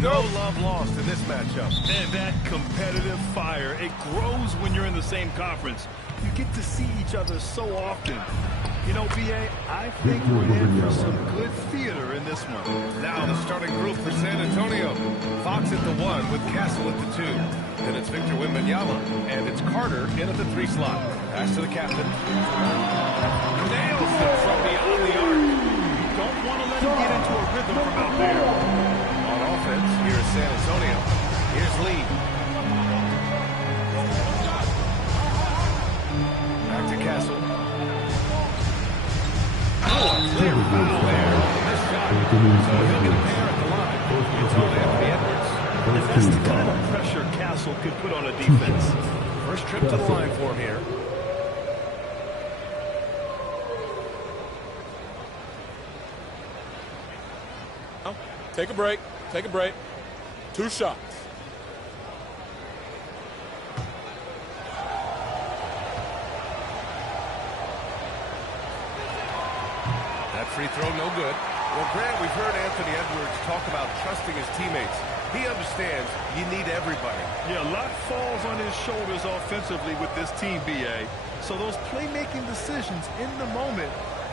No love lost in this matchup. And that competitive fire, it grows when you're in the same conference. You get to see each other so often. You know, B.A., I think we're in for some good theater in this one. Now the starting group for San Antonio. Fox at the 1 with Castle at the 2. Then it's Victor Wembanyama, and it's Carter in at the 3 slot. Pass to the captain. Nails it from beyond the arc. Don't want to let him get into a rhythm from out there. On offense, here's San Antonio. Here's Lee. Back to Castle. Oh, a clear foul there. This shot. So he'll get a pair at the line. It's on Anthony Edwards. And that's the kind of pressure Castle could put on a defense. First trip to the line for him here. Take a break. Take a break. 2 shots. That free throw no good. Well, Grant, we've heard Anthony Edwards talk about trusting his teammates. He understands you need everybody. Yeah, a lot falls on his shoulders offensively with this team, B.A. So those playmaking decisions in the moment,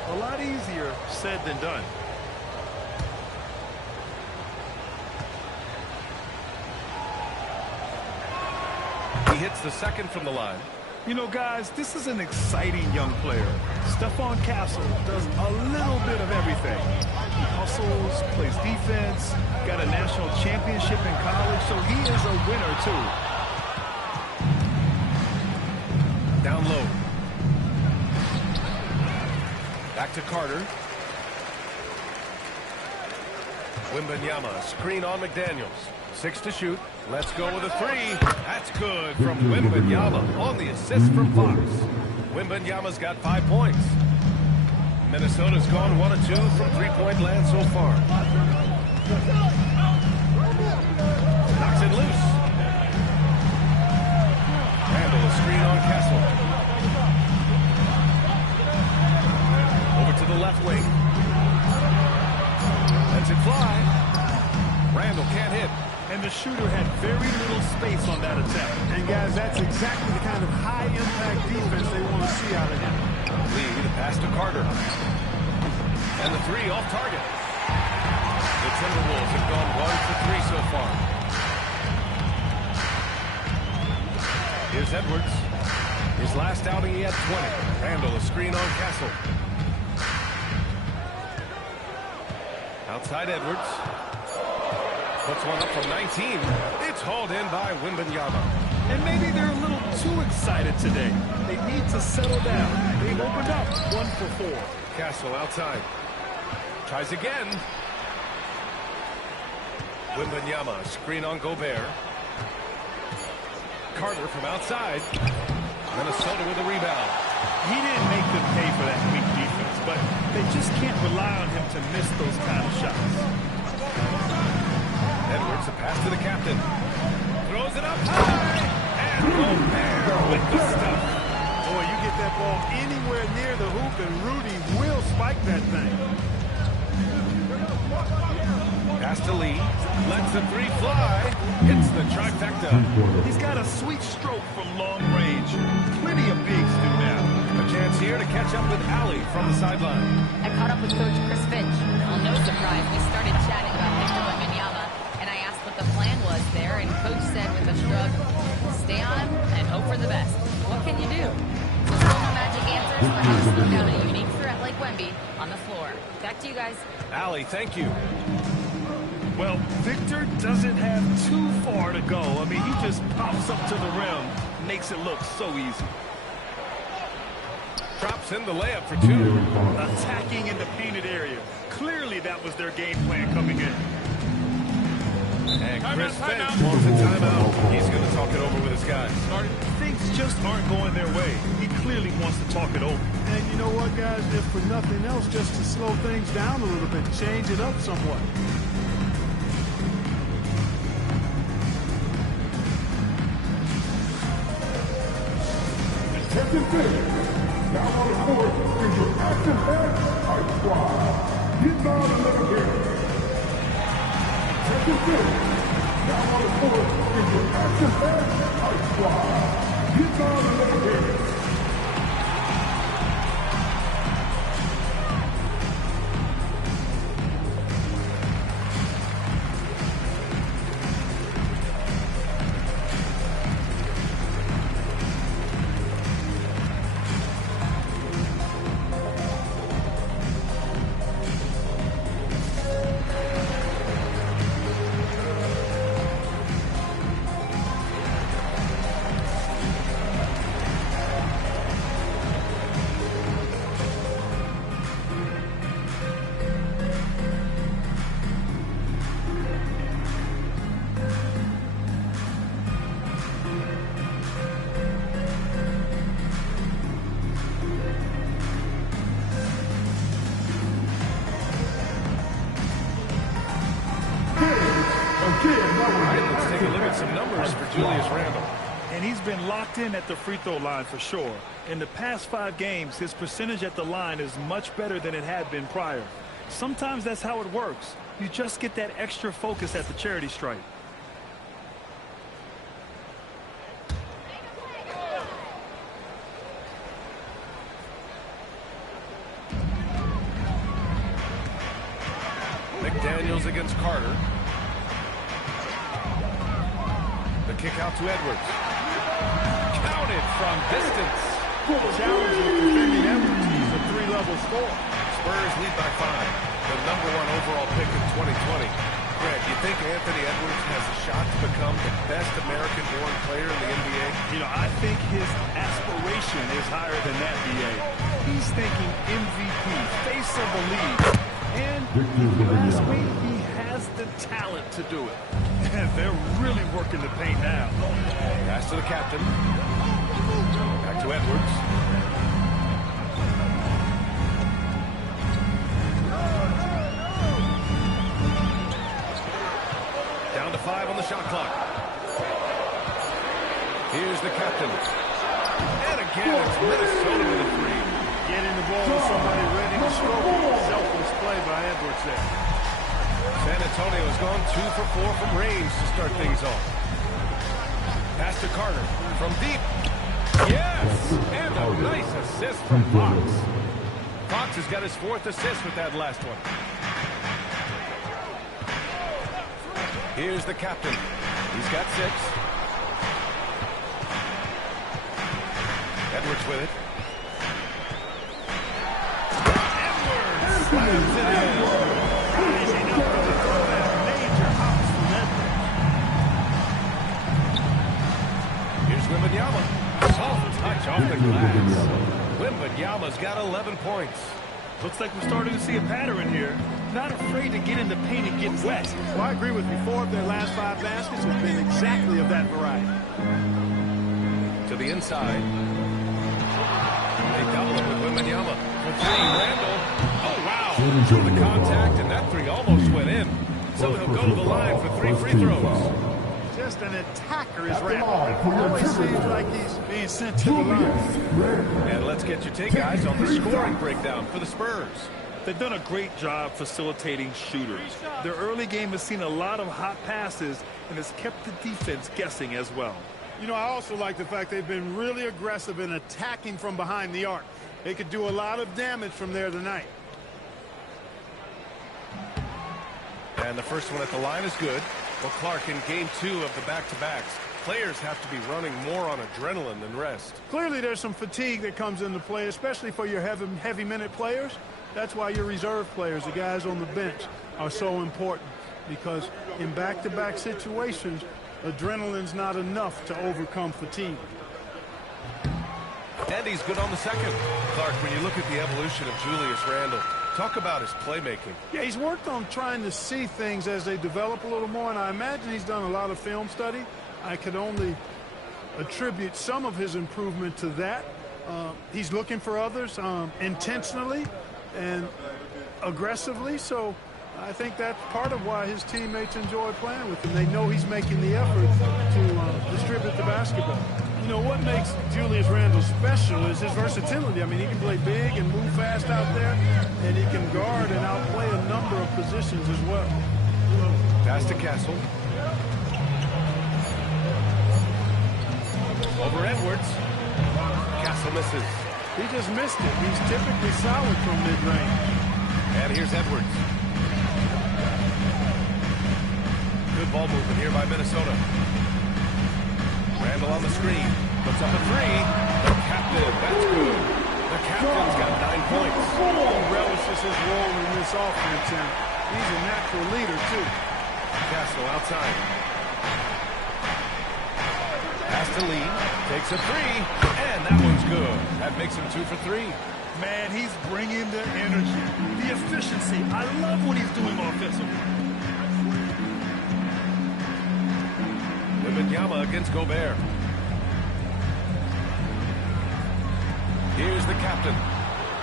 a lot easier said than done. He hits the second from the line. You know, guys, this is an exciting young player. Stephon Castle does a little bit of everything. He hustles, plays defense, got a national championship in college, so he is a winner, too. Down low. Back to Carter. Wembanyama, screen on McDaniels. 6 to shoot. Let's go with a 3. That's good from Wembanyama on the assist from Fox. Wembanyama's got 5 points. Minnesota's gone 1 of 2 from three-point land so far. Knocks it loose. Randall, a screen on Castle. Over to the left wing. Lets it fly. Randall can't hit. And the shooter had very little space on that attempt. And, guys, that's exactly the kind of high-impact defense they want to see out of him. Lee, the pass to Carter. And the 3 off target. The Timberwolves have gone 1 for 3 so far. Here's Edwards. His last outing, he had 20. Randall, a screen on Castle. Outside Edwards. Puts one up from 19. It's hauled in by Wembanyama. And maybe they're a little too excited today. They need to settle down. They've opened up 1 for 4. Castle outside. Tries again. Wembanyama, screen on Gobert. Carter from outside. Minnesota with a rebound. He didn't make them pay for that weak defense, but they just can't rely on him to miss those kind of shots. Edwards, a pass to the captain. Throws it up high. And Gobert with the stuff. Boy, you get that ball anywhere near the hoop, and Rudy will spike that thing. Pass to Lee. Lets the 3 fly. Hits the trifecta. He's got a sweet stroke from long range. Plenty of bigs do now. A chance here to catch up with Allie from the sideline. I caught up with Coach Chris Finch. Well, no surprise, we started chatting about Victor Wembanyama, and I asked what the plan was there, and Coach said with a shrug, stay on him and hope for the best. What can you do? There's no magic answers for how to slow down a unique threat like Wemby on the floor. Back to you guys. Allie, thank you. Well, Victor doesn't have too far to go. I mean, he just pops up to the rim, makes it look so easy. Drops in the layup for 2. Attacking in the painted area. Clearly that was their game plan coming in. And Chris Finch wants a timeout. He's going to talk it over with his guys. Things just aren't going their way. He clearly wants to talk it over. And you know what, guys? If for nothing else, just to slow things down a little bit, change it up somewhat. Second thing. Now on the court is your action-packed Ice Squad. Get down and let them hear it. Second thing. Now on the court is your back-to-back Ice Squad. Utah Lakers. Let's take a look at some numbers for Julius Randle. And he's been locked in at the free throw line for sure. In the past 5 games, his percentage at the line is much better than it had been prior. Sometimes that's how it works. You just get that extra focus at the charity stripe. McDaniels against Carter. The kick out to Edwards. Counted from distance. Challenge with defending Edwards. He's a 3-level score. Spurs lead by 5. The #1 overall pick in 2020. Greg, do you think Anthony Edwards has a shot to become the best American-born player in the NBA? You know, I think his aspiration is higher than that, BA. He's thinking MVP, face of the league. And if you ask me, he has the talent to do it. And they're really working the paint now. Pass to the captain. Back to Edwards. Down to 5 on the shot clock. Here's the captain. And again, it's Minnesota with a 3. Getting the ball to somebody ready to stroke it. Selfless play by Edwards there. San Antonio has gone 2 for 4 from range to start things off. Pass to Carter from deep. Yes! And a nice assist from Fox. Fox has got his 4th assist with that last one. Here's the captain. He's got 6. Edwards with it. Edwards slams it in. Here's Wembanyama. Soft touch off the glass. Wembanyama's got 11 points. Looks like we're starting to see a pattern here. Not afraid to get in the paint and get wet. Well, I agree with you. 4 of their last 5 baskets have been exactly of that variety. To the inside. They double it with Wembanyama. For 3, Randle. Oh, wow. Through the contact, and that 3 almost went in. So he'll go to the line for 3 free throws. Just an attacker is Randle. Always seems like he's being sent to the line. And let's get your take, guys, on the scoring breakdown for the Spurs. They've done a great job facilitating shooters. Their early game has seen a lot of hot passes and has kept the defense guessing as well. You know, I also like the fact they've been really aggressive in attacking from behind the arc. They could do a lot of damage from there tonight. And the first one at the line is good. Well, Clark, in game 2 of the back-to-backs, players have to be running more on adrenaline than rest. Clearly, there's some fatigue that comes into play, especially for your heavy-minute players. That's why your reserve players, the guys on the bench, are so important. Because in back-to-back situations, adrenaline's not enough to overcome fatigue. And he's good on the second. Clark, when you look at the evolution of Julius Randle, talk about his playmaking. Yeah, he's worked on trying to see things as they develop a little more, and I imagine he's done a lot of film study. I could only attribute some of his improvement to that. He's looking for others intentionally and aggressively, so I think that's part of why his teammates enjoy playing with him. They know he's making the effort to distribute the basketball. You know, what makes Julius Randle special is his versatility. I mean, he can play big and move fast out there, and he can guard and outplay a number of positions as well. Pass to Castle. Over Edwards. Castle misses. He just missed it. He's typically solid from mid-range. And here's Edwards. Good ball movement here by Minnesota. Randall on the screen. Puts up a three. The captain, that's good. The captain's got 9 points. He relishes his role in this offense, and he's a natural leader, too. Castle outside. Pass to Lee. Takes a three. And that one's good. That makes him 2 for 3. Man, he's bringing the energy, the efficiency. I love what he's doing offensively. Wembanyama against Gobert. Here's the captain.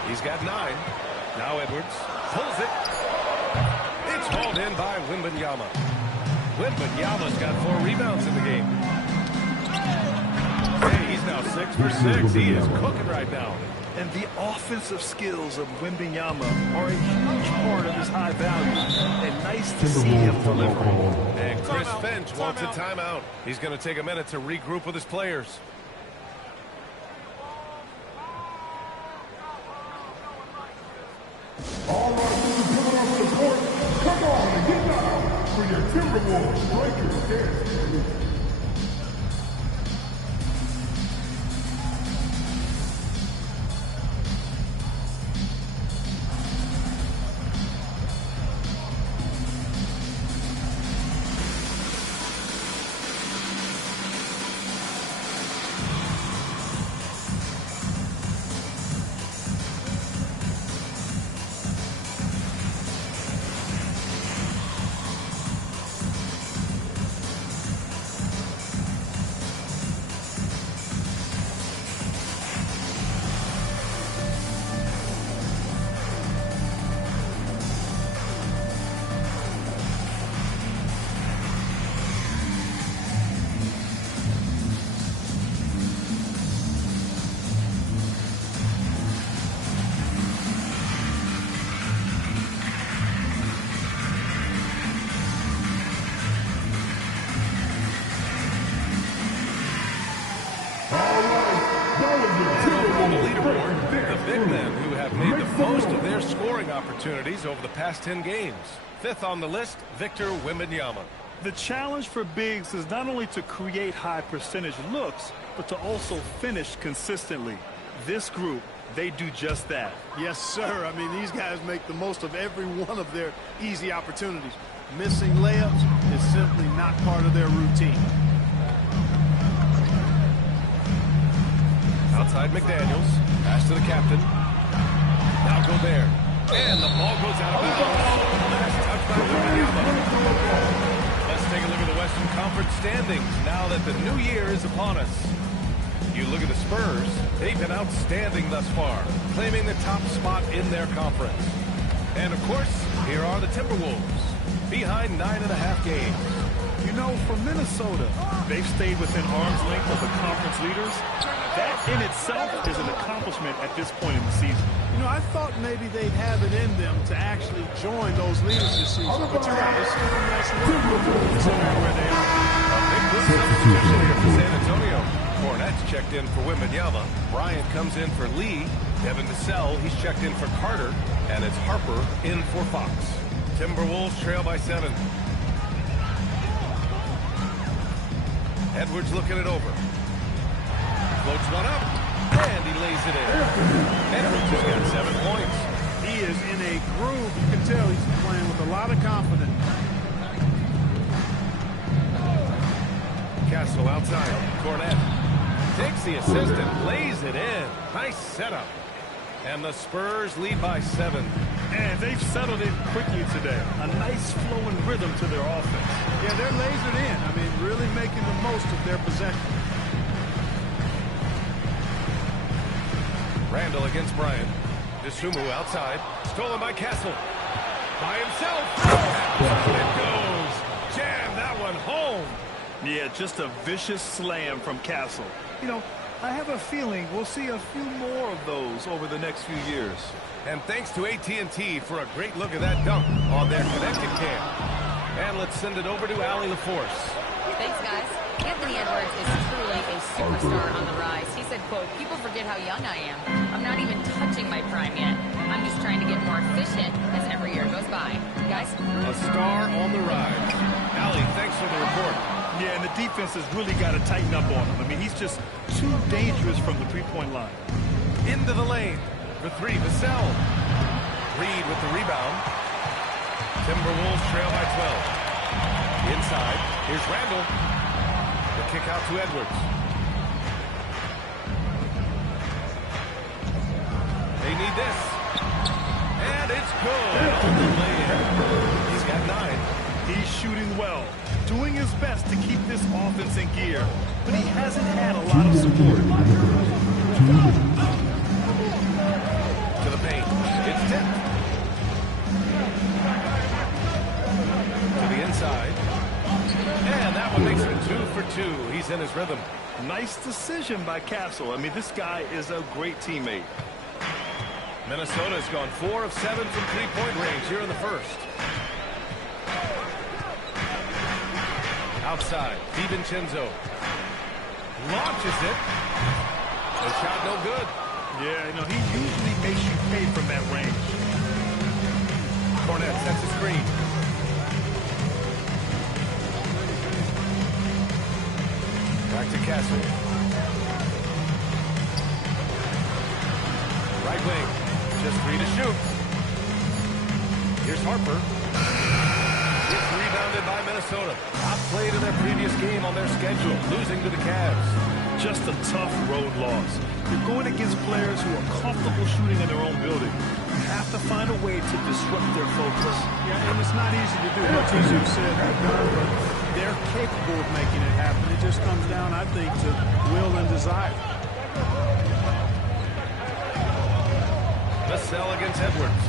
He's got 9. Now Edwards pulls it. It's hauled in by Wembanyama. Wembanyama's got 4 rebounds in the game. Hey, he's now 6 for 6. He is cooking right now. And the offensive skills of Wembanyama are a huge part of his high value. And nice to see him deliver. And Chris Finch wants a timeout. He's going to take a minute to regroup with his players. All right, coming off the court. Come on and get down for your Timberwolves strikers dance. The big men who have made the most of their scoring opportunities over the past 10 games. 5th on the list, Victor Wembanyama. The challenge for bigs is not only to create high percentage looks, but to also finish consistently. This group, they do just that. Yes, sir. I mean, these guys make the most of every one of their easy opportunities. Missing layups is simply not part of their routine. Outside McDaniels. Pass to the captain. Now Gobert. And the ball goes out of bounds. Last touch by Wembanyama. Let's take a look at the Western Conference standings now that the new year is upon us. You look at the Spurs. They've been outstanding thus far, claiming the top spot in their conference. And, of course, here are the Timberwolves, behind 9.5 games. You know, for Minnesota, they've stayed within arm's length of the conference leaders. That in itself is an accomplishment at this point in the season. You know, I thought maybe they'd have it in them to actually join those leaders this season. But you're right, it's still a nice work considering where they are. A big good substitution here for San Antonio. Cornette's checked in for Wembanyama. Bryant comes in for Lee. Devin Vassell, he's checked in for Carter. And it's Harper in for Fox. Timberwolves trail by 7. Edwards looking it over. Floats one up, and he lays it in. Edwards has got 7 points. He is in a groove. You can tell he's playing with a lot of confidence. Castle outside. Cornette takes the assist and lays it in. Nice setup. And the Spurs lead by 7. And they've settled in quickly today. A nice flowing rhythm to their offense. Yeah, they're lasered in. I mean, really making the most of their possession. Randall against Bryant. Dosunmu outside. Stolen by Castle. By himself. It goes. Jam that one home. Yeah, just a vicious slam from Castle. You know, I have a feeling we'll see a few more of those over the next few years. And thanks to AT&T for a great look at that dunk on their Connecticut cam. And let's send it over to Allie LaForce. Thanks, guys. Anthony Edwards is truly a superstar on the rise. He said, quote, "People forget how young I am. I'm not even touching my prime yet. I'm just trying to get more efficient as every year goes by." Guys? A star on the rise. Allie, thanks for the report. Yeah, and the defense has really got to tighten up on him. I mean, he's just too dangerous from the three-point line. Into the lane. The three, Vassell. Reed with the rebound. Timberwolves trail by 12. Inside, here's Randall. The kick out to Edwards. They need this. And it's good on the lay-in. He's got 9. He's shooting well, doing his best to keep this offense in gear, but he hasn't had a lot of support. To the paint. It's tipped. To the inside. And that one makes it 2 for 2. He's in his rhythm. Nice decision by Castle. I mean, this guy is a great teammate. Minnesota's gone 4 of 7 from three-point range here in the first. Outside, DiVincenzo launches it. The shot no good. Yeah, you know, he usually makes you pay from that range. Cornette sets a screen. Back to Castle. Right wing. Just 3 to shoot. Here's Harper. It's rebounded by Minnesota. Outplayed in their previous game on their schedule, losing to the Cavs. Just a tough road loss. You're going against players who are comfortable shooting in their own building. You have to find a way to disrupt their focus. Yeah, and it's not easy to do. Much easier said than done, but they're capable of making it happen. It just comes down, I think, to will and desire. Vassell against Edwards.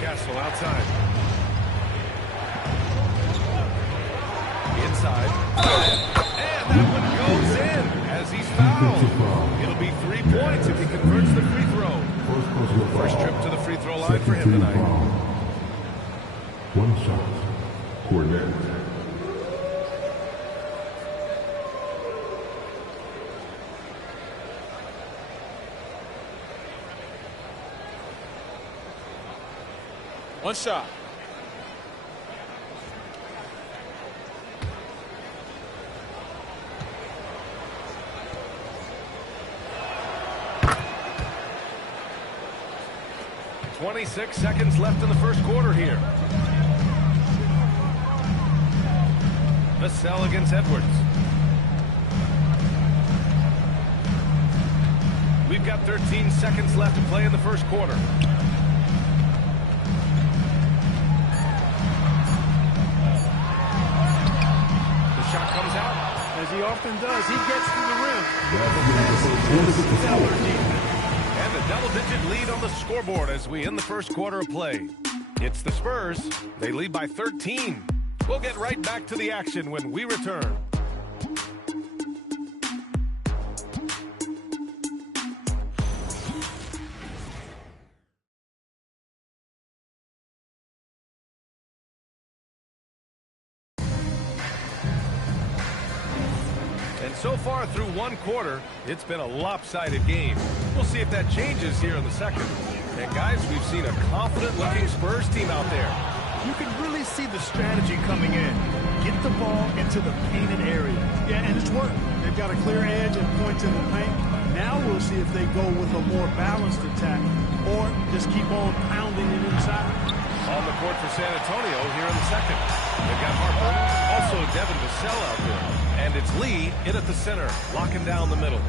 Castle outside. Inside. And that one goes in as he's fouled. It'll be 3 points if he converts the free throw. First trip to the free throw line for him tonight. One shot. Cornette. One shot. .26 seconds left in the first quarter here. Vassell against Edwards. We've got 13 seconds left to play in the first quarter. Shot comes out. As he often does, he gets to the rim. And a double-digit lead on the scoreboard as we end the first quarter of play. It's the Spurs. They lead by 13. We'll get right back to the action when we return. So far through one quarter, it's been a lopsided game. We'll see if that changes here in the second. And guys, we've seen a confident-looking Spurs team out there. You can really see the strategy coming in. Get the ball into the painted area. Yeah, and it's worked. They've got a clear edge and points in the paint. Now we'll see if they go with a more balanced attack or just keep on pounding it inside. On the court for San Antonio here in the second. They've got Harper, also Devin Vassell out there. And it's Lee in at the center, locking down the middle.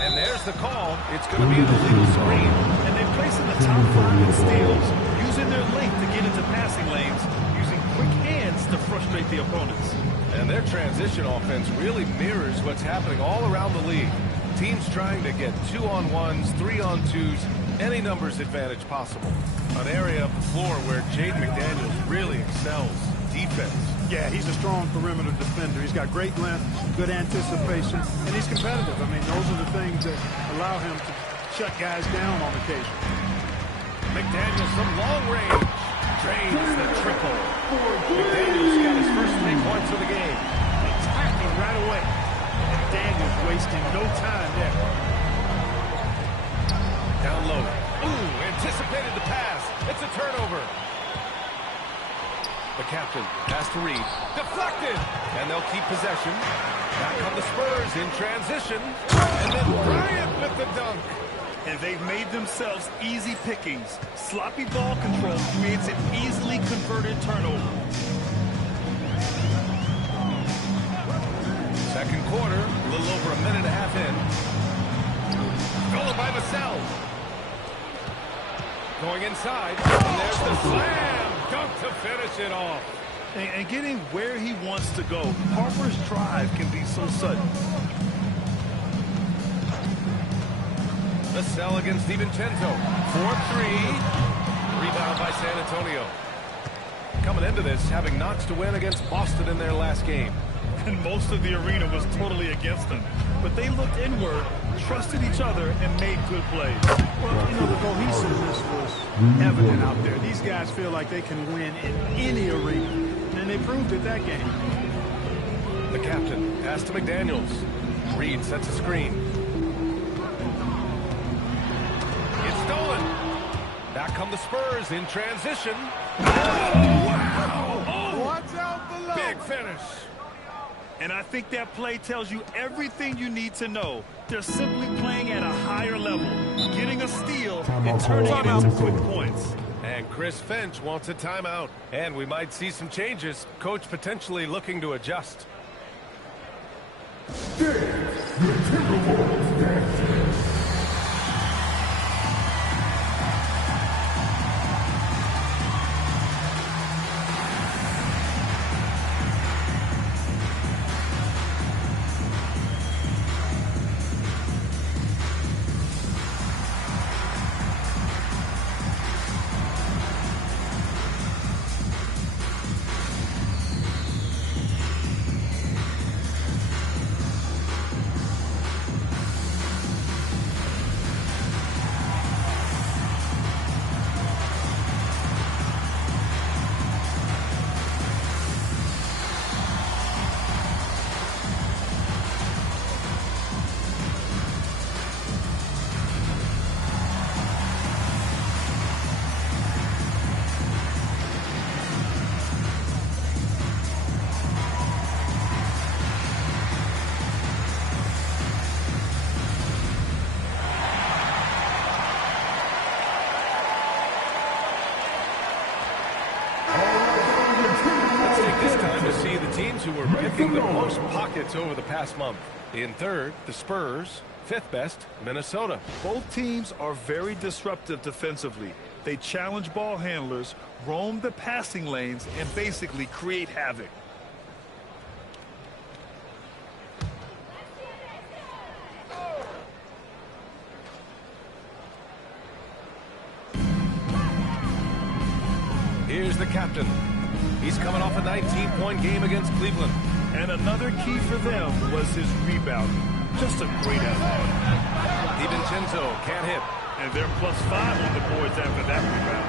And there's the call. It's going to be an illegal screen. And they place in the top 5 in steals, using their length to get into passing lanes, using quick hands to frustrate the opponents. And their transition offense really mirrors what's happening all around the league. Teams trying to get 2-on-1s, 3-on-2s, any numbers advantage possible. An area of the floor where Jaden McDaniels really excels. Defense. Yeah, he's a strong perimeter defender. He's got great length, good anticipation, and he's competitive. I mean, those are the things that allow him to shut guys down on occasion. McDaniels from long range. Drains the triple. McDaniels got his first 3 points down low. Ooh, anticipated the pass. It's a turnover. The captain has to read. Deflected. And they'll keep possession. Back on the Spurs in transition. And then Bryant with the dunk. And they've made themselves easy pickings. Sloppy ball control creates an easily converted turnover. Second quarter, a little over a minute and a half in. Stolen by Vassell. Going inside. And there's the slam. Dunk to finish it off. And getting where he wants to go. Harper's drive can be so sudden. Vassell against DiVincenzo. 4-3. Rebound by San Antonio. Coming into this, having notched a win against Boston in their last game. And most of the arena was totally against them. But they looked inward, trusted each other, and made good plays. Well, you know, the cohesiveness was evident out there. These guys feel like they can win in any arena, and they proved it that game. The captain, pass to McDaniels. Reed sets a screen. It's stolen. Back come the Spurs in transition. Oh, wow. Oh, Watch out below. big finish. And I think that play tells you everything you need to know. They're simply playing at a higher level, getting a steal and turning it into quick points. And Chris Finch wants a timeout. And we might see some changes. Coach potentially looking to adjust. Who were picking the most pockets over the past month. In third, the Spurs. Fifth best, Minnesota. Both teams are very disruptive defensively. They challenge ball handlers, roam the passing lanes, and basically create havoc. Here's the captain. He's coming off a 19-point game against Cleveland. And another key for them was his rebound. Just a great effort. DiVincenzo can't hit. And they're +5 on the boards after that rebound.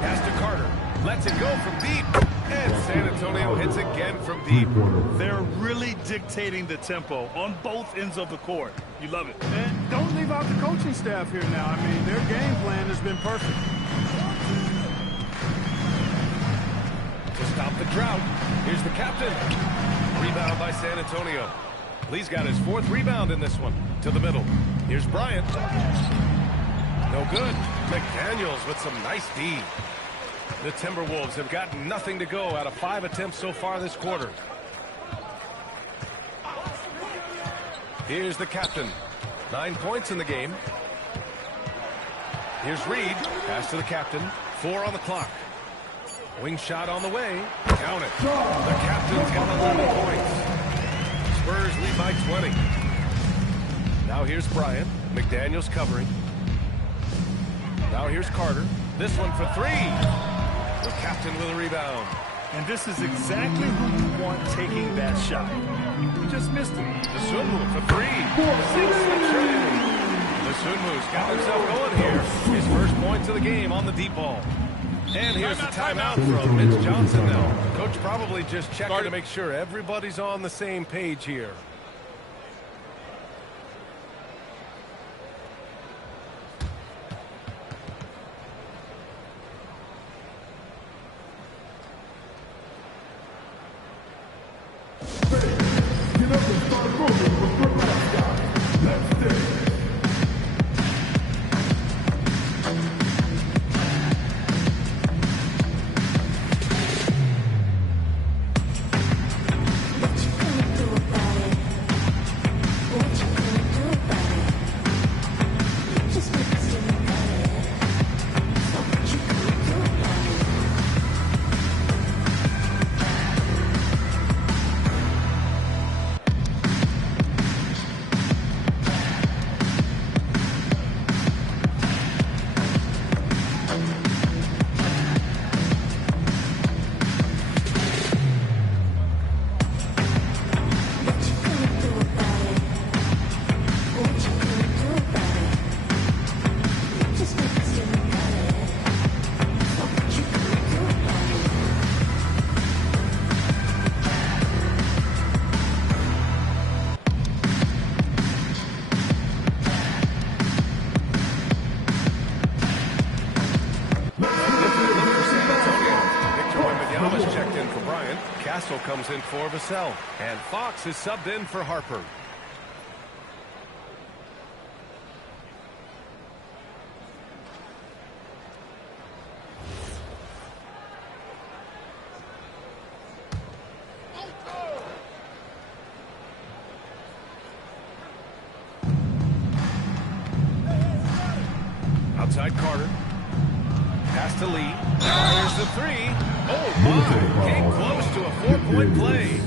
Pass to Carter. Lets it go from deep. And San Antonio hits again from deep. They're really dictating the tempo on both ends of the court. You love it. And don't leave out the coaching staff here now. I mean, their game plan has been perfect. To stop the drought, here's the captain. Rebound by San Antonio. Lee's got his fourth rebound in this one. To the middle. Here's Bryant. No good. McDaniels with some nice D. The Timberwolves have gotten nothing to go out of 5 attempts so far this quarter. Here's the captain. 9 points in the game. Here's Reed. Pass to the captain. 4 on the clock. Wing shot on the way. Count it. The captain's got 11 points. Spurs lead by 20. Now here's Bryant. McDaniels covering. Now here's Carter. This one for 3. The captain with a rebound. And this is exactly who you want taking that shot. He just missed it. The Sunmu for 3. The Sunmu's got himself going here. His first points of the game on the deep ball. And here's the timeout from Mitch Johnson now. Coach probably just checking to make sure everybody's on the same page here. up and start moving with your mascot. Let's dance. Castle comes in for Vassell, and Fox is subbed in for Harper. Outside Carter. Pass to Lee. There's the three. Oh, my. Came close to a 4-point play.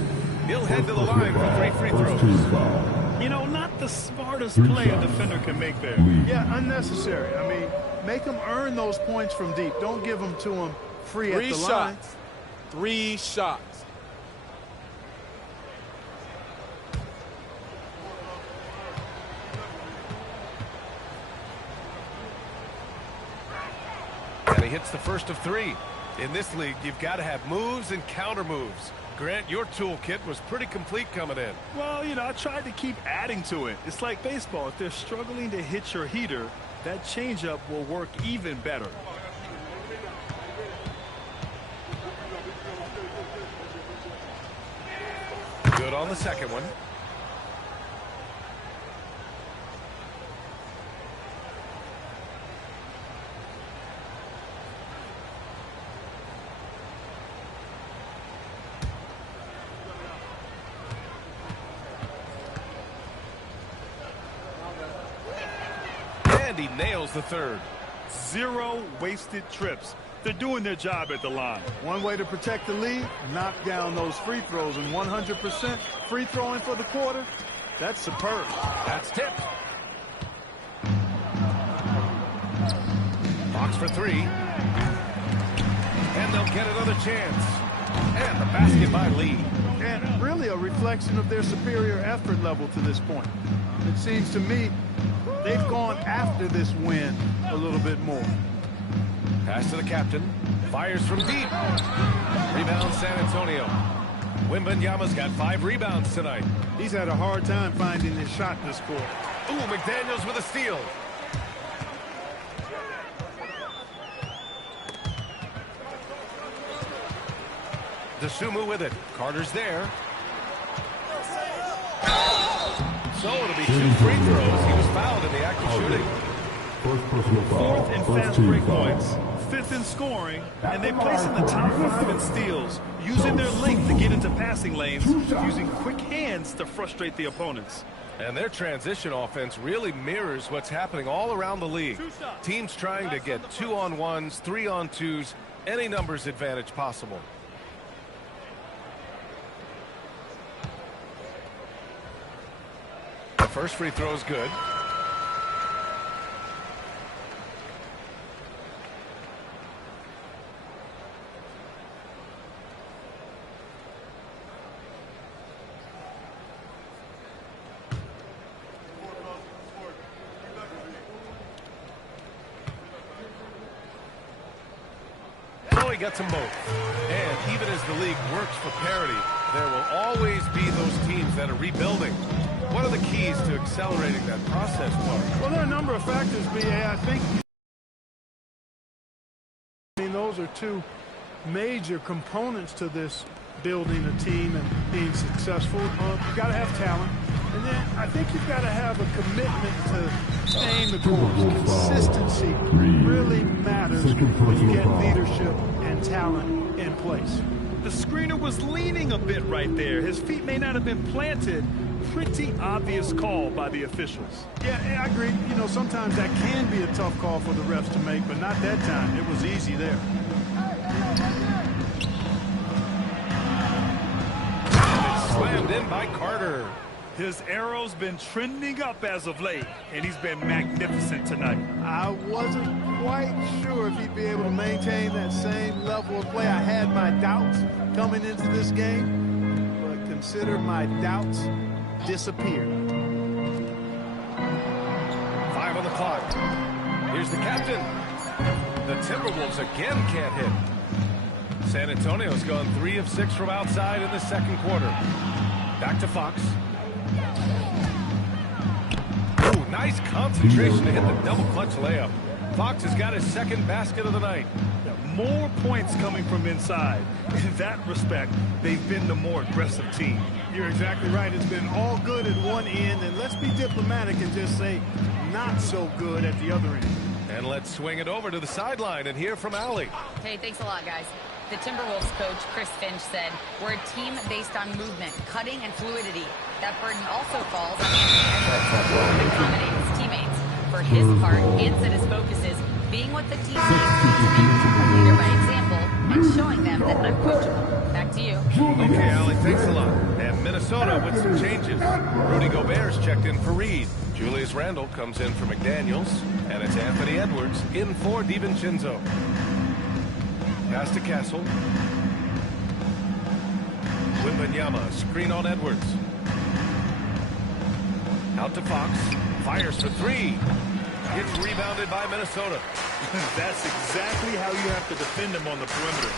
He'll head to the line for 3 free throws. You know, not the smartest play a defender can make there. Yeah, unnecessary. I mean, make them earn those points from deep. Don't give them to them free at the line. 3 shots. And he hits the first of 3. In this league, you've got to have moves and counter moves. Grant, your toolkit was pretty complete coming in. Well, you know, I tried to keep adding to it. It's like baseball. If they're struggling to hit your heater, that changeup will work even better. Good on the second one. And he nails the third. 0 wasted trips. They're doing their job at the line. One way to protect the lead, knock down those free throws, and 100% free throwing for the quarter. That's superb. That's tipped. Fox for 3. And they'll get another chance. And the basket by Lee. And really a reflection of their superior effort level to this point. It seems to me they've gone after this win a little bit more. Pass to the captain. Fires from deep. Rebound San Antonio. Wembanyama's got 5 rebounds tonight. He's had a hard time finding his shot this quarter. Ooh, McDaniels with a steal. DeSumo with it. Carter's there. So it'll be 2 free throws. He was fouled in the act of shooting. First personal foul. 4th in First fast team break foul. points. 5th in scoring. And they place in the top 5 in steals, using their length to get into passing lanes, using quick hands to frustrate the opponents. And their transition offense really mirrors what's happening all around the league. Teams trying to get 2-on-1s, 3-on-2s, any numbers advantage possible. The first free throw is good. So he gets them both. And even as the league works for parity, there will always be those teams that are rebuilding. What are the keys to accelerating that process, Mark? Well, there are a number of factors, B.A. I think those are 2 major components to this building a team and being successful, you got to have talent. And then I think you've got to have a commitment to staying the course. Consistency really matters when you get leadership and talent in place. The screener was leaning a bit right there. His feet may not have been planted. Pretty obvious call by the officials. Yeah, I agree. You know, sometimes that can be a tough call for the refs to make, but not that time. It was easy there. Slammed in by Carter. His arrow's been trending up as of late, and he's been magnificent tonight. I wasn't quite sure if he'd be able to maintain that same level of play. I had my doubts coming into this game, but consider my doubts disappeared. 5 on the clock. Here's the captain. The Timberwolves again can't hit. San Antonio's gone 3 of 6 from outside in the second quarter. Back to Fox. Ooh, nice concentration to hit the double clutch layup. Fox has got his second basket of the night. More points coming from inside. In that respect, they've been the more aggressive team. You're exactly right. It's been all good at one end, and let's be diplomatic and just say not so good at the other end. And let's swing it over to the sideline and hear from Allie. Hey, thanks a lot, guys. The Timberwolves coach, Chris Finch, said, "We're a team based on movement, cutting, and fluidity. That burden also falls on Anthony Edwards to accommodate his teammates. For his part, Ant said his focus is being what the team needs to make a leader by example and showing them that I'm coachable." Back to you. Okay, Allie, thanks a lot. And Minnesota with some changes. Rudy Gobert's checked in for Reed. Julius Randle comes in for McDaniels. And it's Anthony Edwards in for DiVincenzo. Pass to Castle. Wembanyama, screen on Edwards. Out to Fox. Fires for 3. Gets rebounded by Minnesota. That's exactly how you have to defend him on the perimeter.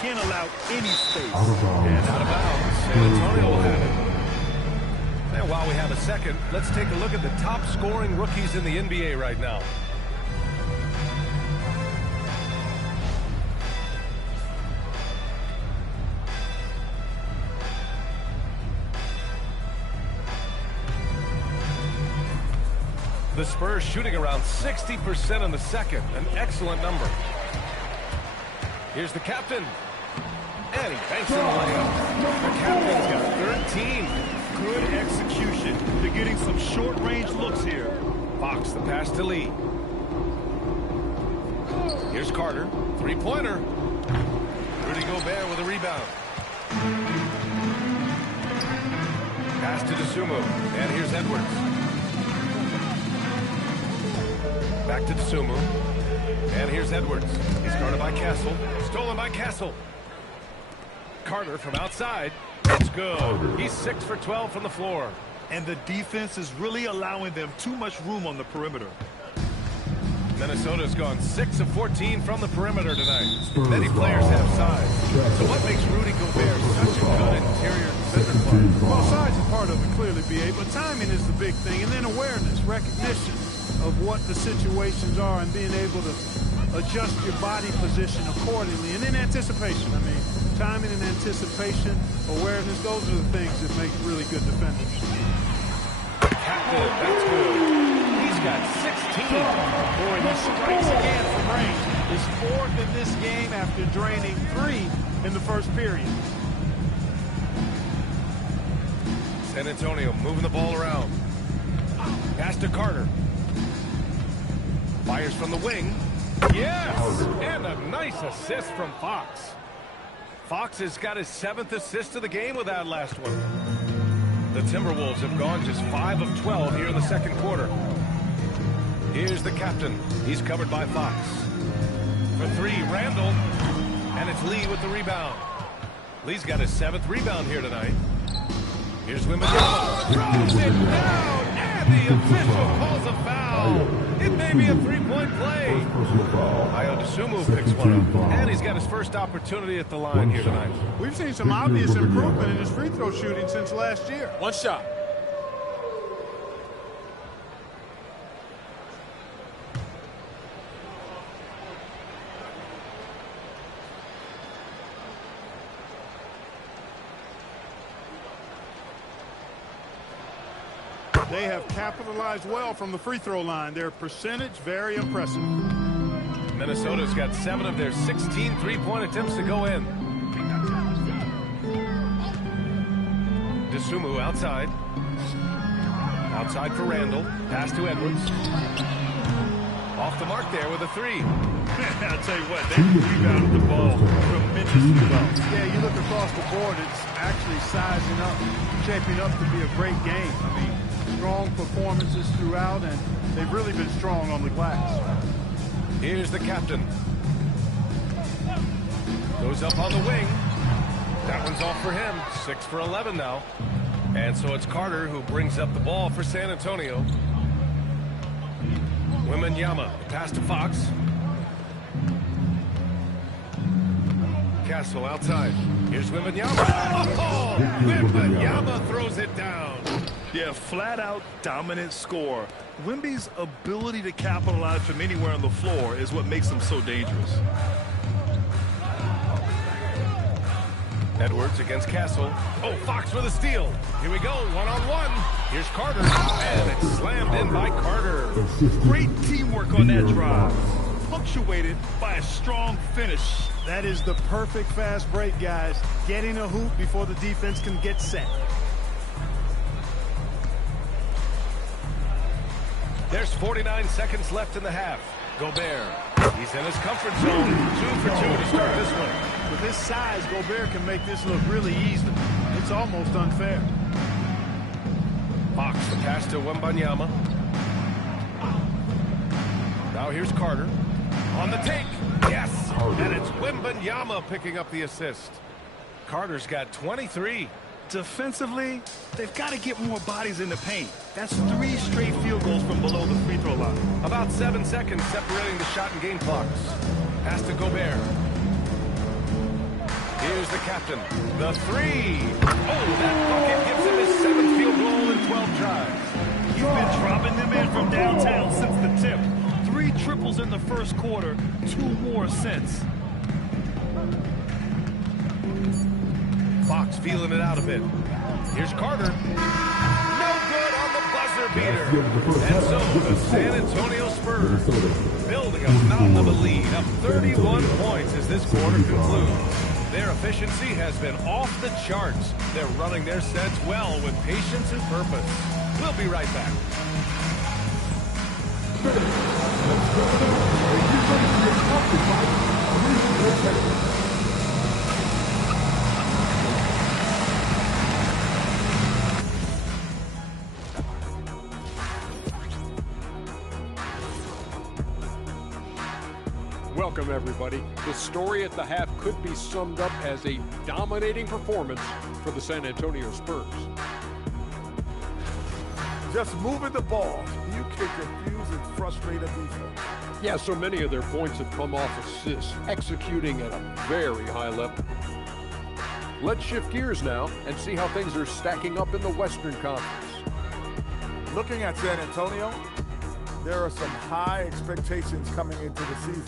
Can't allow any space. And out of bounds. San Antonio will have it. And while we have a second, let's take a look at the top scoring rookies in the NBA right now. The Spurs shooting around 60% in the second, an excellent number. Here's the captain. And he banks in the layup. The captain's got 13. Good execution. They're getting some short-range looks here. Fox, the pass to Lee. Here's Carter. Three-pointer. Rudy Gobert with a rebound. Pass to DeSumo. And here's Edwards. Back to DeSumo. And here's Edwards. He's guarded by Castle. Stolen by Castle. Carter from outside. It's good. He's 6 for 12 from the floor. And the defense is really allowing them too much room on the perimeter. Minnesota's gone 6 of 14 from the perimeter tonight. Many players have size. So what makes Rudy Gobert such a good interior defender? Well, size is part of it, clearly, B.A., but timing is the big thing. And then awareness, recognition of what the situations are and being able to adjust your body position accordingly. And then anticipation. I mean, timing and anticipation, awareness, those are the things that make really good defenders. Captain, that's good. He's got 16. Boy, he strikes again from range. His 4th in this game after draining 3 in the first period. San Antonio moving the ball around. Pass to Carter. Fires from the wing. Yes! And a nice assist from Fox. Fox has got his 7th assist of the game with that last one. The Timberwolves have gone just 5 of 12 here in the second quarter. Here's the captain. He's covered by Fox. For 3, Randle. And it's Lee with the rebound. Lee's got his 7th rebound here tonight. Here's Wembanyama. Throws it down. And the official calls a foul. It may be a 3-point play. Ayo Dosunmu picks one up. And he's got his first opportunity at the line here tonight. We've seen some obvious improvement in his free throw shooting since last year. One shot. They have capitalized well from the free throw line. Their percentage, very impressive. Minnesota's got 7 of their 16 three-point attempts to go in. DeSumo outside. Outside for Randall. Pass to Edwards. Off the mark there with a 3. I'll tell you what, they rebounded the ball tremendously well. Yeah, you look across the board, it's actually sizing up, shaping up to be a great game. I mean, strong performances throughout, and they've really been strong on the glass. Here's the captain. Goes up on the wing. That one's off for him. 6 for 11 now. And so it's Carter who brings up the ball for San Antonio. Wembanyama, pass to Fox. Castle outside. Here's Wembanyama. Oh, Wembanyama throws it down. Yeah, flat-out dominant score. Wemby's ability to capitalize from anywhere on the floor is what makes him so dangerous. Edwards against Castle. Oh, Fox with a steal. Here we go, one-on-one. Here's Carter, and it's slammed in by Carter. Great teamwork on that drive, punctuated by a strong finish. That is the perfect fast break, guys. Getting a hoop before the defense can get set. There's 49 seconds left in the half. Gobert, he's in his comfort zone. 2 for 2 to start this one. With his size, Gobert can make this look really easy. It's almost unfair. Fox, the pass to Wembanyama. Now here's Carter. On the take. Yes! And it's Wembanyama picking up the assist. Carter's got 23. Defensively, they've got to get more bodies in the paint. That's 3 straight field goals from below the free throw line. About 7 seconds separating the shot and game clocks. Pass to Gobert. Here's the captain. The 3. Oh, that bucket gives him his 7th field goal in 12 tries. He's been dropping them in from downtown since the tip. 3 triples in the first quarter, 2 more since. Fox feeling it out a bit. Here's Carter. No good on the buzzer beater. And so the San Antonio Spurs building a mountain of a lead, up 31 points as this quarter concludes. Their efficiency has been off the charts. They're running their sets well with patience and purpose. We'll be right back. Welcome, everybody. The story at the half could be summed up as a dominating performance for the San Antonio Spurs. Just moving the ball, you can confuse and frustrate a defense. Yeah, so many of their points have come off assists, executing at a very high level. Let's shift gears now and see how things are stacking up in the Western Conference. Looking at San Antonio, there are some high expectations coming into the season,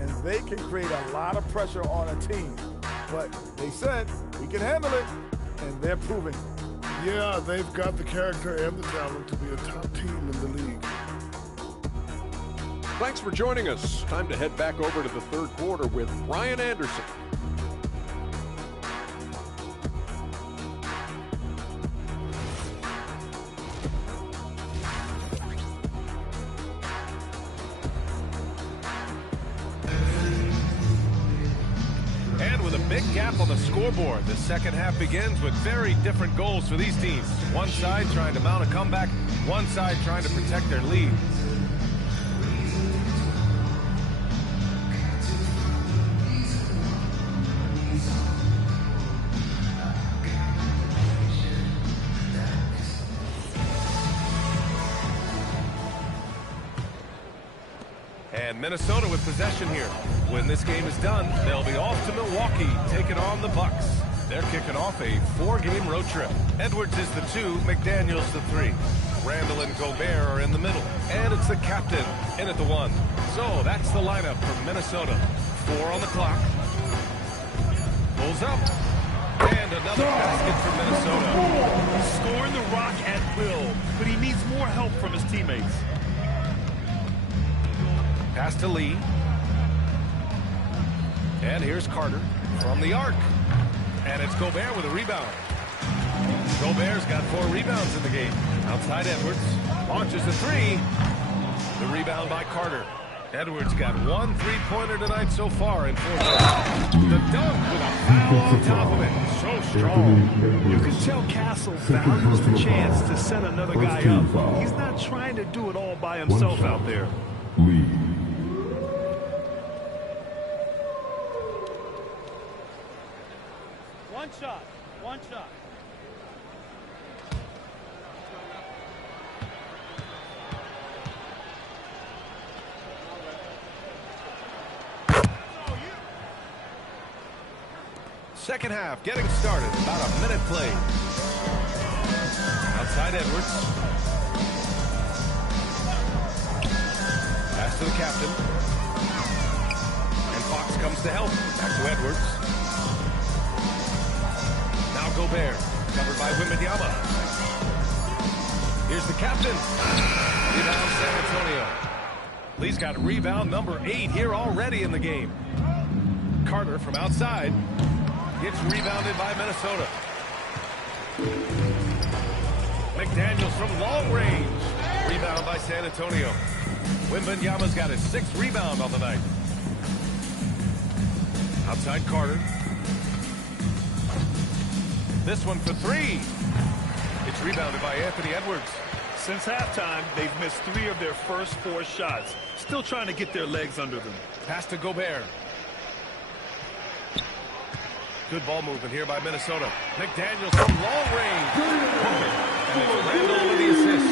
and they can create a lot of pressure on a team. But they said we can handle it, and they're proving it. Yeah, they've got the character and the talent to be a top team in the league. Thanks for joining us. Time to head back over to the third quarter with Ryan Anderson. Big gap on the scoreboard. The second half begins with very different goals for these teams. One side trying to mount a comeback, one side trying to protect their lead. And Minnesota with possession here. When this game is done, they'll be off to Milwaukee, taking on the Bucks. They're kicking off a 4-game road trip. Edwards is the 2, McDaniels the 3. Randall and Gobert are in the middle. And it's the captain in at the 1. So that's the lineup for Minnesota. 4 on the clock. Pulls up. And another basket for Minnesota. Scoring the rock at will, but he needs more help from his teammates. Pass to Lee. And here's Carter from the arc. And it's Gobert with a rebound. Gobert's got 4 rebounds in the game. Outside Edwards. Launches the 3. The rebound by Carter. Edwards got 1 3-pointer tonight so far in 4 shots. The dunk with a foul on top of it. So strong. You can tell Castle values the chance to set another guy up. He's not trying to do it all by himself out there. One shot. One shot. Second half getting started. About a minute played. Outside Edwards. Pass to the captain. And Fox comes to help. Back to Edwards. Now Gobert. Covered by Wembanyama. Here's the captain. Rebound San Antonio. Lee's got rebound number 8 here already in the game. Carter from outside. Gets rebounded by Minnesota. McDaniels from long range. Rebound by San Antonio. Wembanyama's got his 6th rebound on the night. Outside Carter. This one for 3. It's rebounded by Anthony Edwards. Since halftime, they've missed 3 of their first 4 shots. Still trying to get their legs under them. Pass to Gobert. Good ball movement here by Minnesota. McDaniels from long range. And it's Randall with the assist.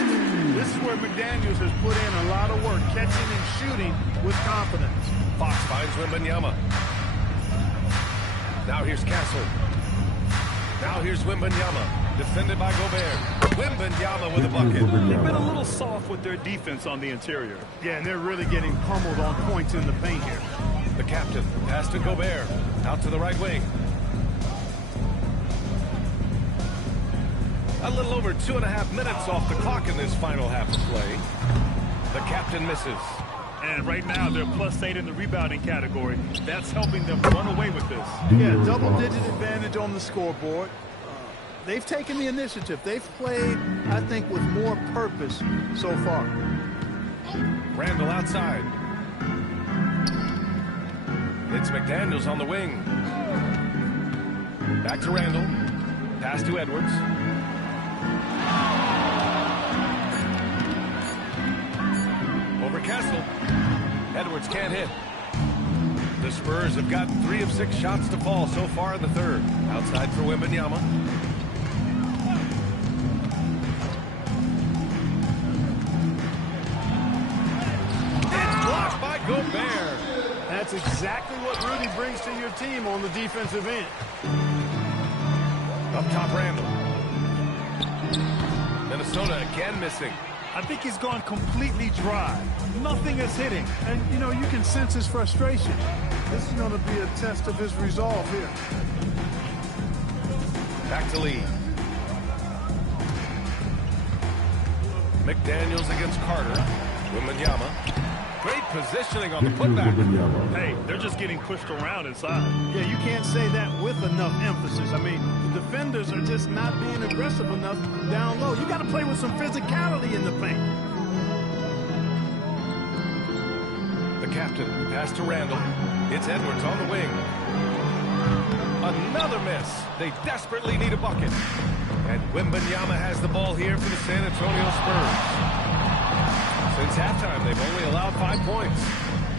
This is where McDaniels has put in a lot of work, catching and shooting with confidence. Fox finds Wembanyama. Now here's Castle. Now here's Wembanyama. Defended by Gobert. Wembanyama with a bucket. They've been a little soft with their defense on the interior. Yeah, and they're really getting pummeled on points in the paint here. The captain. Pass to Gobert. Out to the right wing. A little over 2.5 minutes off the clock in this final half of play. The captain misses. And right now, they're +8 in the rebounding category. That's helping them run away with this. Yeah, double-digit advantage on the scoreboard. They've taken the initiative. They've played, I think, with more purpose so far. Randall outside. It's McDaniels on the wing. Back to Randall. Pass to Edwards. Over Castle. Edwards can't hit. The Spurs have gotten 3 of 6 shots to fall so far in the third. Outside for Wembanyama. It's blocked by Gobert. That's exactly what Rudy brings to your team on the defensive end. Up top, Randall. Minnesota again missing. I think he's gone completely dry. Nothing is hitting. And, you know, you can sense his frustration. This is going to be a test of his resolve here. Back to Lee. McDaniels against Carter. Wembanyama. Great positioning on the putback. Hey, they're just getting pushed around inside. Yeah, you can't say that with enough emphasis. I mean, the defenders are just not being aggressive enough down low. You got to play with some physicality in the paint. The captain, pass to Randall. It's Edwards on the wing. Another miss. They desperately need a bucket. And Wembanyama has the ball here for the San Antonio Spurs. Since halftime, they've only allowed 5 points.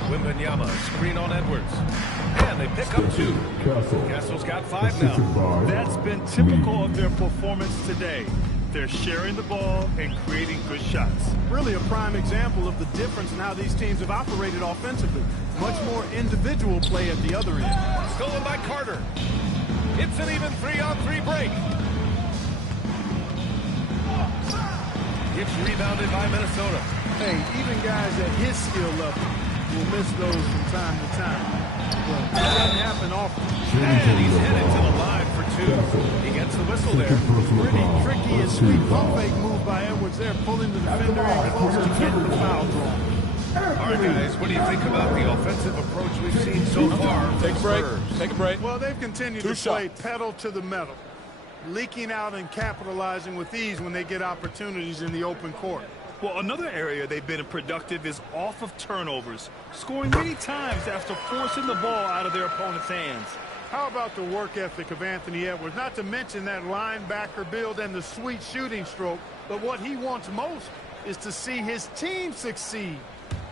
Wembanyama, screen on Edwards. And they pick up 2. Castle's got 5 now. That's been typical of their performance today. They're sharing the ball and creating good shots. Really a prime example of the difference in how these teams have operated offensively. Much more individual play at the other end. Stolen by Carter. It's an even 3-on-3 break. It's rebounded by Minnesota. Hey, even guys at his skill level will miss those from time to time. But it doesn't happen often. And he's headed to the line for two. He gets the whistle there. Pretty tricky and sweet pump fake move by Edwards there, pulling the defender in close to getting the foul drawn. All right, guys, what do you think about the offensive approach we've seen so far? Take a break. Take a break. Well, they've continued to play pedal to the metal, leaking out and capitalizing with ease when they get opportunities in the open court. Well, another area they've been productive is off of turnovers, scoring many times after forcing the ball out of their opponent's hands. How about the work ethic of Anthony Edwards? Not to mention that linebacker build and the sweet shooting stroke, but what he wants most is to see his team succeed.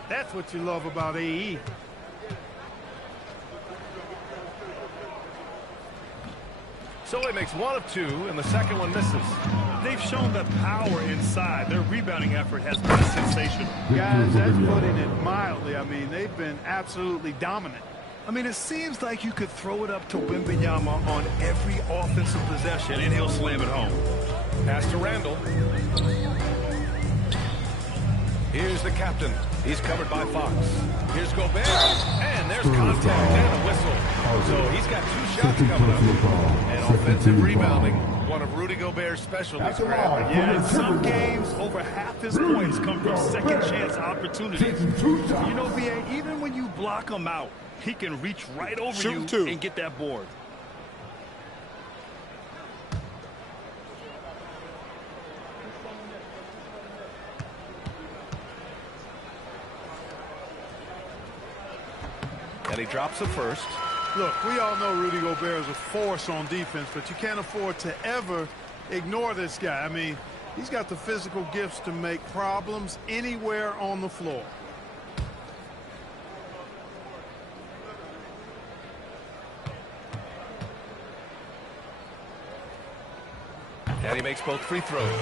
That's what you love about AE. So he makes one of two, and the second one misses. They've shown that power inside. Their rebounding effort has been sensational. Guys, that's putting it mildly. I mean, they've been absolutely dominant. I mean, it seems like you could throw it up to Wembanyama on every offensive possession, and he'll slam it home. Pass to Randall. Here's the captain. He's covered by Fox. Here's Gobert, and there's contact and a whistle. So he's got two shots coming up. And offensive rebounding, one of Rudy Gobert's specialties. Yeah, in some games, over half his points come from second-chance opportunities. You know, VA, even when you block him out, he can reach right over you and get that board. And he drops the first. Look, we all know Rudy Gobert is a force on defense, but you can't afford to ever ignore this guy. I mean, he's got the physical gifts to make problems anywhere on the floor. And he makes both free throws.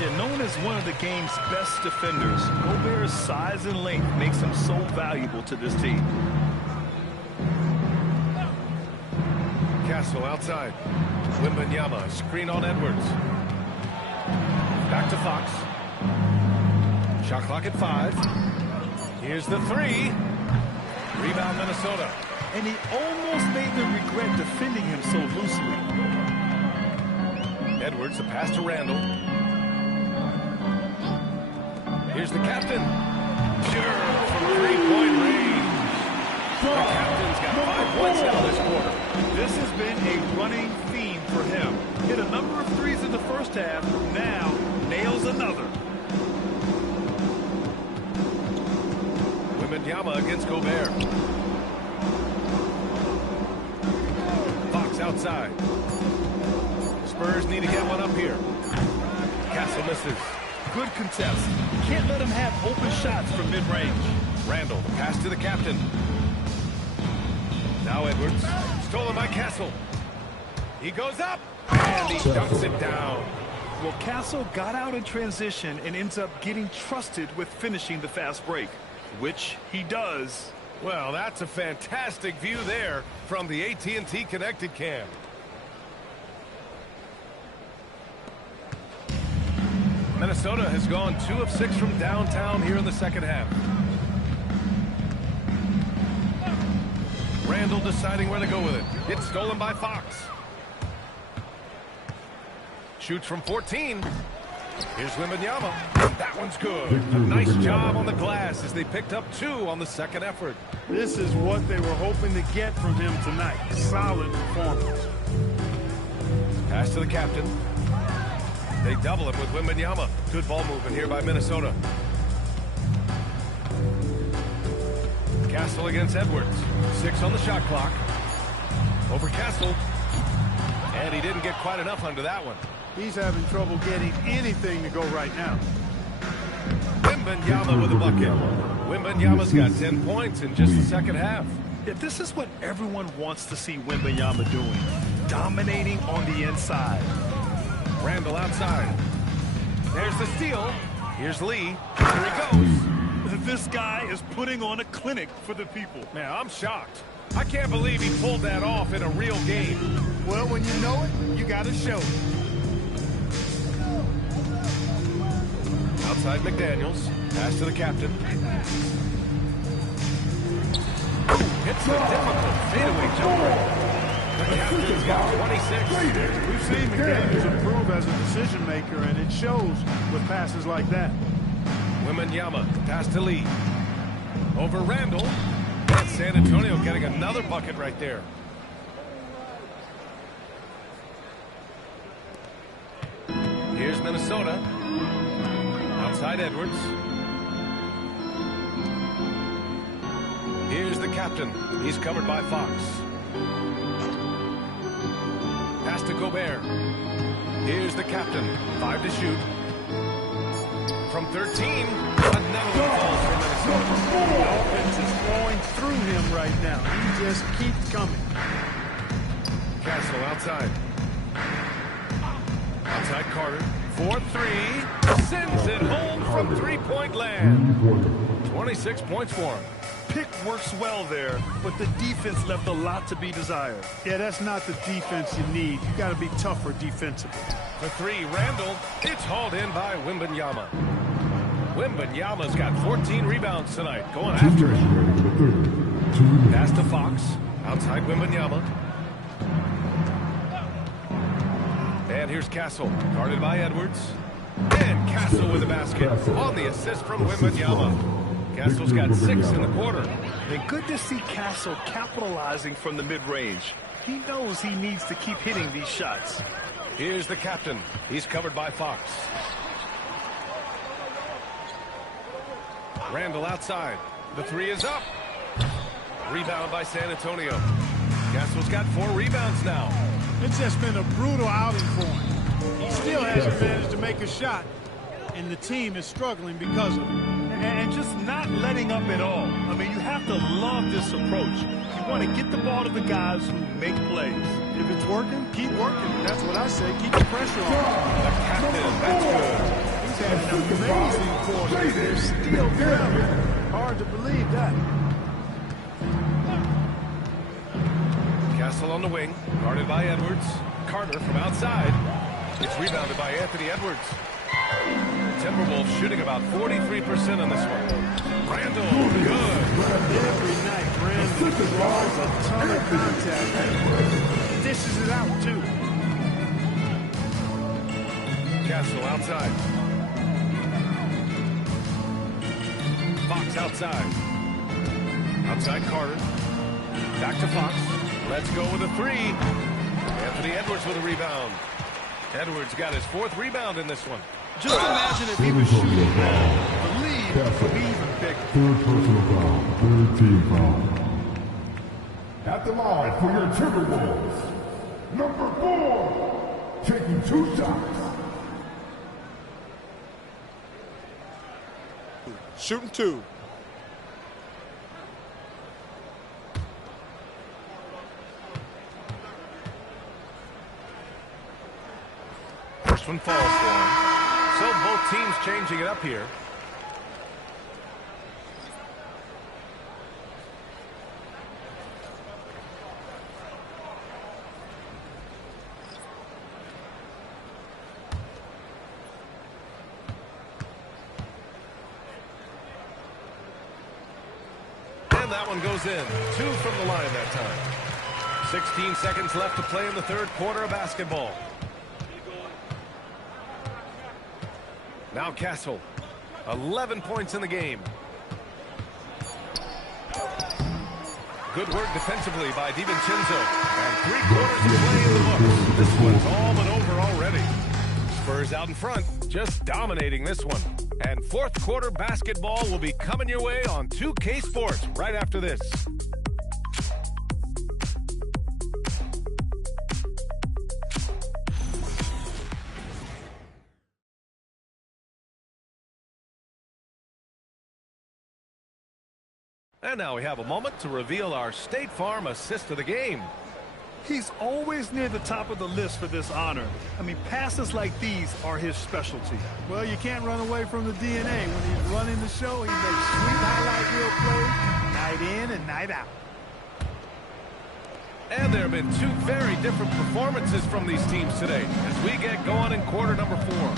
Yeah, known as one of the game's best defenders, Gobert's size and length makes him so valuable to this team. Castle outside. Wembanyama, screen on Edwards. Back to Fox. Shot clock at 5. Here's the three. Rebound Minnesota. And he almost made them regret defending him so loosely. Edwards, a pass to Randall. Here's the captain. Sure, from three-point range. The captain's got 5 points now this quarter. This has been a running theme for him. Hit a number of threes in the first half. Now nails another. Wembanyama against Gobert. Fox outside. Spurs need to get one up here. Castle misses. Good contest. Can't let him have open shots from mid-range. Randall, pass to the captain. Now Edwards, stolen by Castle. He goes up, and he dunks it down. Well, Castle got out in transition and ends up getting trusted with finishing the fast break, which he does. Well, that's a fantastic view there from the AT&T Connected Cam. Minnesota has gone 2 of 6 from downtown here in the second half. Randall deciding where to go with it. It's stolen by Fox. Shoots from 14. Here's Wembanyama. That one's good. A nice job on the glass as they picked up 2 on the second effort. This is what they were hoping to get from him tonight. Solid performance. Pass to the captain. They double him with Wembanyama. Good ball movement here by Minnesota. Castle against Edwards. 6 on the shot clock. Over Castle. And he didn't get quite enough under that one. He's having trouble getting anything to go right now. Wembanyama with a bucket. Wembanyama's got 10 points in just the second half. Yeah, this is what everyone wants to see Wembanyama doing. Dominating on the inside. Randall outside. There's the steal. Here's Lee. Here he goes. This guy is putting on a clinic for the people. Man, I'm shocked. I can't believe he pulled that off in a real game. Well, when you know it, you got to show it. Outside McDaniels. Pass to the captain. Hits the difficult fadeaway jumper. The captain's got 20 We've seen McDaniels improve as a decision maker, and it shows with passes like that. Wembanyama pass to Lee. Over Randall. And San Antonio getting another bucket right there. Here's Minnesota. Outside Edwards. Here's the captain. He's covered by Fox. Pass to Gobert. Here's the captain. 5 to shoot. From 13, another one falls for Minnesota. The offense is flowing through him right now. He just keeps coming. Castle outside. Outside Carter. 4-3. Sends it home from three-point land. 26 points for him. Pick works well there, but the defense left a lot to be desired. Yeah, that's not the defense you need. You got to be tougher defensively. For 3, Randall. It's hauled in by Wembanyama. Wembanyama's got 14 rebounds tonight. Going after it. Pass to Fox. Outside Wembanyama. And here's Castle. Guarded by Edwards. And Castle with the basket. On the assist from Wembanyama. Castle's got 6 in the quarter. And good to see Castle capitalizing from the mid-range. He knows he needs to keep hitting these shots. Here's the captain. He's covered by Fox. Randall outside. The 3 is up. Rebound by San Antonio. Castle's got 4 rebounds now. It's just been a brutal outing for him. He still hasn't managed to make a shot, and the team is struggling because of it. And just not letting up at all. I mean, you have to love this approach. You want to get the ball to the guys who make plays. If it's working, keep working. That's what I say. Keep the pressure on. The captain, that's good. He's had an amazing quarter. They're still trailing. Hard to believe that. Castle on the wing, guarded by Edwards. Carter from outside. It's rebounded by Anthony Edwards. Timberwolves shooting about 43% on this one. Randall, good. Every night, Randall draws a ton of contact. Dishes it out, too. Castle outside. Fox outside. Outside Carter. Back to Fox. Let's go with a 3. Anthony Edwards with a rebound. Edwards got his 4th rebound in this one. Just imagine if he was shooting the ball. The lead would be even bigger. 3rd personal foul, 3rd team foul. At the line for your Timberwolves, number 4, taking 2 shots. Shooting 2. First one falls for him. So both teams changing it up here. And that one goes in. 2 from the line that time. 16 seconds left to play in the 3rd quarter of basketball. Now Castle, 11 points in the game. Good work defensively by DiVincenzo. And 3 quarters of play in the books. This one's all but over already. Spurs out in front, just dominating this one. And 4th quarter basketball will be coming your way on 2K Sports right after this. And now we have a moment to reveal our State Farm assist of the game. He's always near the top of the list for this honor. I mean, passes like these are his specialty. Well, you can't run away from the DNA. When he's running the show, he makes sweet highlight reel plays night in and night out. And there have been 2 very different performances from these teams today as we get going in quarter number 4.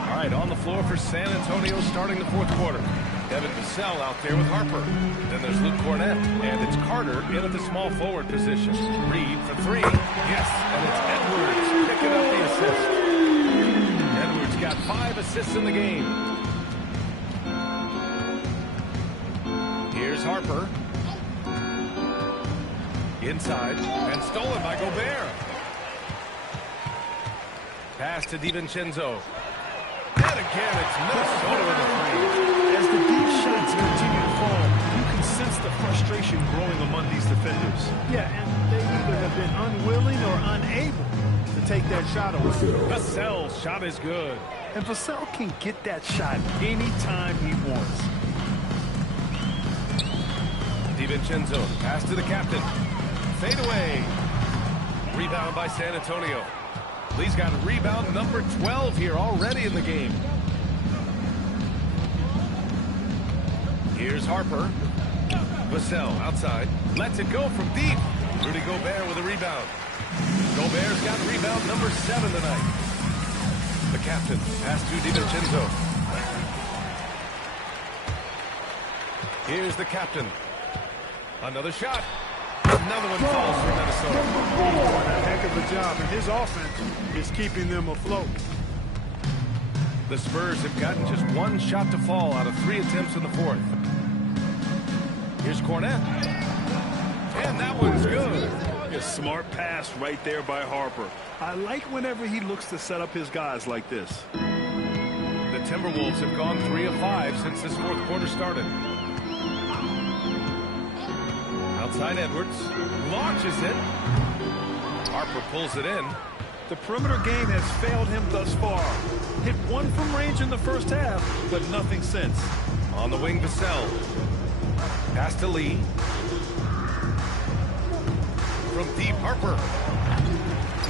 All right, on the floor for San Antonio starting the 4th quarter. Devin Vassell out there with Harper. Then there's Luke Cornett, and it's Carter in at the small forward position. Reed for 3. Yes, and it's Edwards assists in the game. Here's Harper. Inside, and stolen by Gobert. Pass to DiVincenzo. And again, it's Minnesota with the three. As the deep shots continue to fall, you can sense the frustration growing among these defenders. Yeah, and they either have been unwilling or unable to take that shot away. Vassell's shot is good. And Vassell can get that shot anytime he wants. DiVincenzo, pass to the captain. Fade away. Rebound by San Antonio. Lee's got rebound number 12 here already in the game. Here's Harper. Vassell outside. Lets it go from deep. Rudy Gobert with a rebound. Gobert's got rebound number 7 tonight. The captain, pass to DiVincenzo. Here's the captain. Another shot. Another one falls for Minnesota. Doing a heck of a job, and his offense is keeping them afloat. The Spurs have gotten just one shot to fall out of 3 attempts in the fourth. Here's Cornette. And that one's good. A smart pass right there by Harper. I like whenever he looks to set up his guys like this. The Timberwolves have gone 3 of 5 since this fourth quarter started. Outside Edwards. Launches it. Harper pulls it in. The perimeter game has failed him thus far. Hit one from range in the first half, but nothing since. On the wing, Vassell. Pass to Lee. From deep, Harper.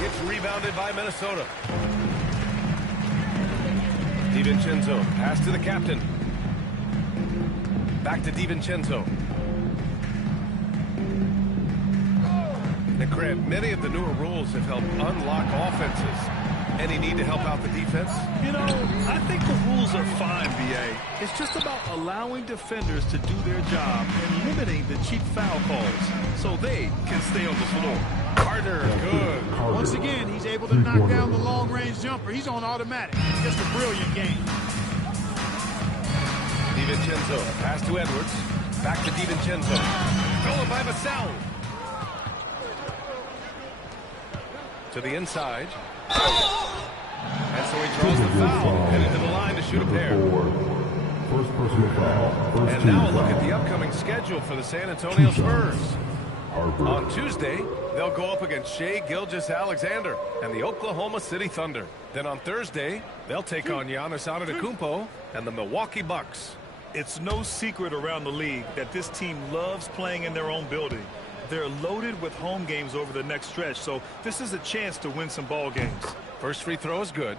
It's rebounded by Minnesota. DiVincenzo. Pass to the captain. Back to DiVincenzo. Now, Grant, many of the newer rules have helped unlock offenses. Any need to help out the defense? You know, I think the rules are fine, B.A. It's just about allowing defenders to do their job and limiting the cheap foul calls so they can stay on the floor. Carter, good. Once again, he's able to knock down the long-range jumper. He's on automatic. Just a brilliant game. DiVincenzo, pass to Edwards. Back to DiVincenzo. Stolen by Vassell. To the inside. And so he draws the foul, headed to the line to shoot a pair. First personal foul. And now a look at the upcoming schedule for the San Antonio Spurs. On Tuesday, they'll go up against Shai Gilgeous-Alexander and the Oklahoma City Thunder. Then on Thursday, they'll take on Giannis Antetokounmpo and the Milwaukee Bucks. It's no secret around the league that this team loves playing in their own building. They're loaded with home games over the next stretch, so this is a chance to win some ball games. First free throw is good.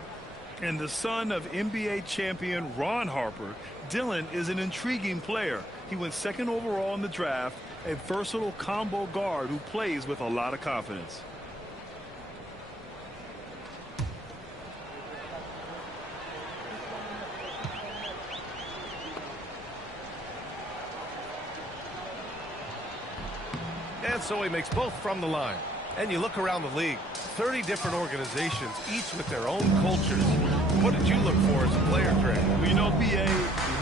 And the son of NBA champion Ron Harper, Dillon is an intriguing player. He went 2nd overall in the draft, a versatile combo guard who plays with a lot of confidence. And so he makes both from the line. And you look around the league, 30 different organizations, each with their own cultures. What did you look for as a player, Greg? Well, you know, B.A.,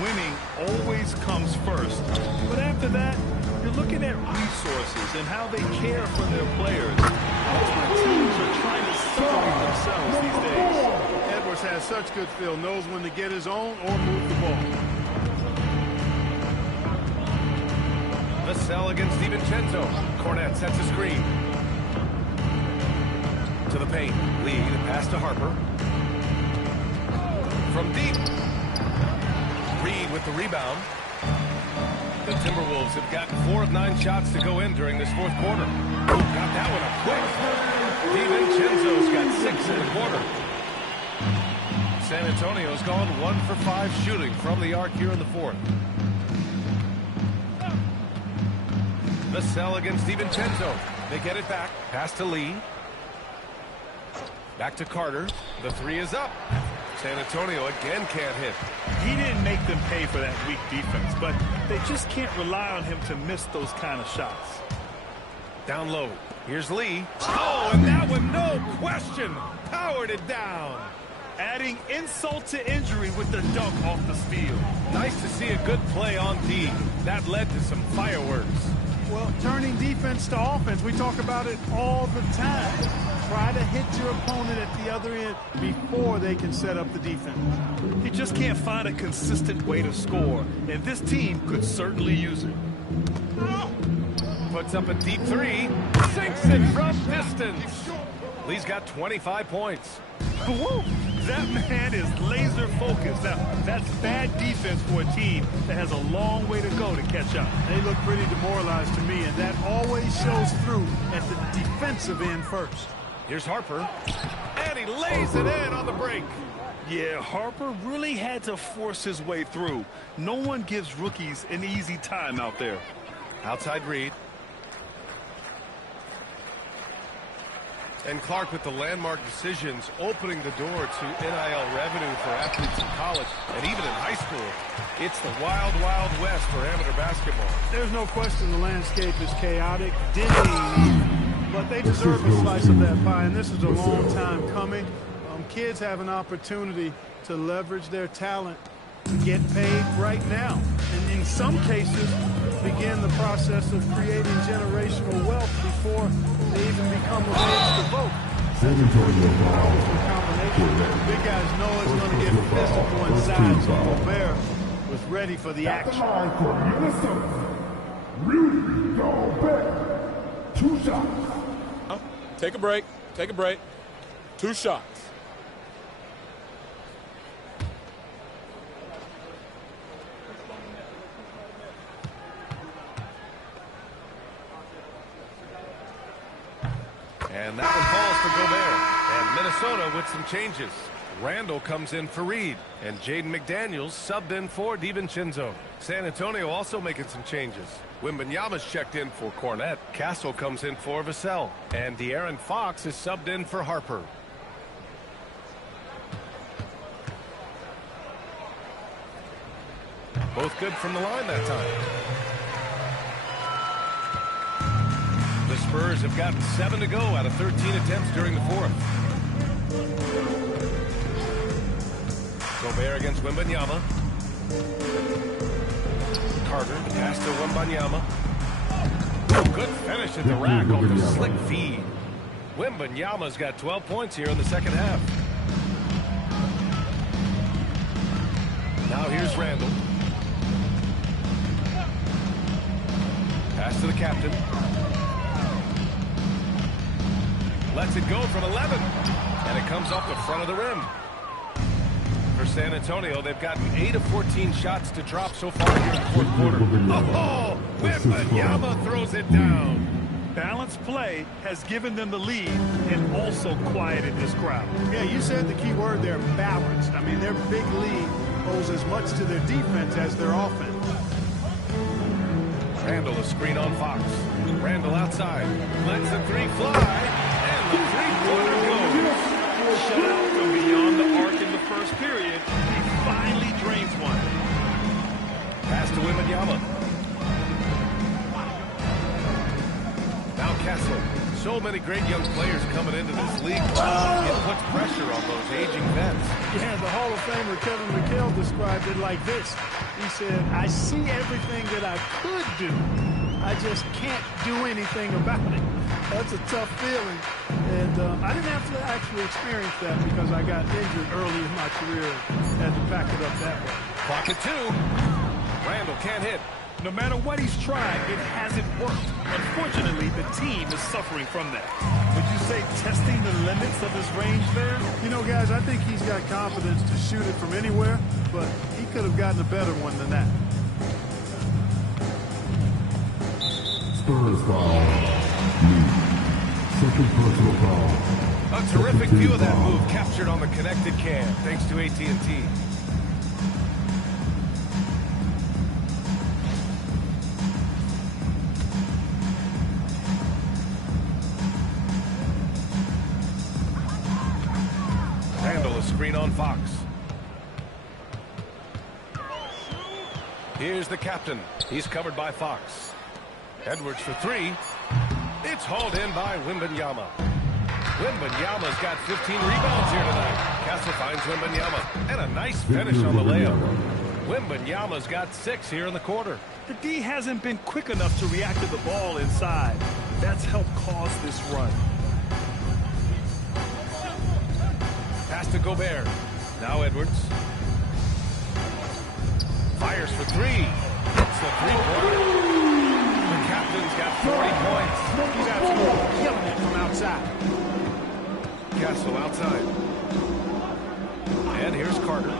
winning always comes first. But after that, you're looking at resources and how they care for their players. That's where teams are trying to separate themselves these days. Edwards has such good feel, knows when to get his own or move the ball. Vassell against DiVincenzo. Cornette sets a screen. To the paint. Lee, the pass to Harper. From deep. Reed with the rebound. The Timberwolves have gotten 4 of 9 shots to go in during this fourth quarter. Got that one up quick. DiVincenzo's got 6 in the quarter. San Antonio's gone 1 for 5 shooting from the arc here in the fourth. Vassell against DiVincenzo. They get it back. Pass to Lee. Back to Carter. The 3 is up. San Antonio again can't hit. He didn't make them pay for that weak defense, but they just can't rely on him to miss those kind of shots. Down low. Here's Lee. Oh, and that one, no question, powered it down. Adding insult to injury with the dunk off the steal. Nice to see a good play on D. That led to some fireworks. Well, turning defense to offense, we talk about it all the time. Try to hit your opponent at the other end before they can set up the defense. You just can't find a consistent way to score, and this team could certainly use it. Puts up a deep three, sinks it from distance. Lee's got 25 points. Woo! That man is laser focused. Now, that's bad defense for a team that has a long way to go to catch up. They look pretty demoralized to me, and that always shows through at the defensive end first. Here's Harper, and he lays it in on the break. Yeah, Harper really had to force his way through. No one gives rookies an easy time out there. Outside Reed. And Clark with the landmark decisions opening the door to NIL revenue for athletes in college and even in high school. It's the wild, wild west for amateur basketball. There's no question the landscape is chaotic, dizzying, but they deserve a slice of that pie, and this is a long time coming. Kids have an opportunity to leverage their talent to get paid right now, and in some cases begin the process of creating generational wealth before they even become of age to vote. The big guys know it's going to get physical inside, so Gobert was ready for the action. Rudy Gobert. 2 shots. Take a break. Take a break. 2 shots. And that one falls for Gobert. And Minnesota with some changes. Randall comes in for Reed. And Jaden McDaniels subbed in for DiVincenzo. San Antonio also making some changes. Wembanyama's checked in for Cornette. Castle comes in for Vassell. And De'Aaron Fox is subbed in for Harper. Both good from the line that time. The Spurs have gotten 7 to go out of 13 attempts during the fourth. Gobert against Wembanyama. Carter, pass to Wembanyama. Oh, good finish at the rack off the slick feed. Wembanyama's got 12 points here in the second half. Now here's Randall. Pass to the captain. Lets it go from 11. And it comes off the front of the rim. For San Antonio, they've gotten 8 of 14 shots to drop so far here in the fourth quarter. Oh, Wembanyama throws it down. Balanced play has given them the lead and also quieted this crowd. Yeah, you said the key word there, balanced. I mean, their big lead owes as much to their defense as their offense. Randall a screen on Fox. Randall outside. Lets the three fly. And the three-pointer goes. Shut out from beyond the arc in the first period. He finally drains one. Pass to Wembanyama. Now Castle. So many great young players coming into this league. It puts pressure on those aging vets. Yeah, the Hall of Famer Kevin McHale described it like this. He said, I see everything that I could do. I just can't do anything about it. That's a tough feeling. And I didn't have to actually experience that because I got injured early in my career and had to pack it up that way. Clock at 2. Randall can't hit. No matter what he's tried, it hasn't worked. Unfortunately, the team is suffering from that. Would you say testing the limits of his range there? You know, guys, I think he's got confidence to shoot it from anywhere, but he could have gotten a better one than that. Spurs foul. Second personal foul. A terrific view of that move captured on the connected cam, thanks to AT&T. Randall a screen on Fox. Here's the captain. He's covered by Fox. Edwards for 3. It's hauled in by Wembanyama. Wembanyama's got 15 rebounds here tonight. Castle finds Wembanyama. And a nice finish on the layup. Wembanyama's got 6 here in the quarter. The D hasn't been quick enough to react to the ball inside. That's helped cause this run. Pass to Gobert. Now Edwards. Fires for 3. Hits the three-pointer. The captain's got 40 points. He's absolutely killing it from outside. Castle outside. And here's Carter.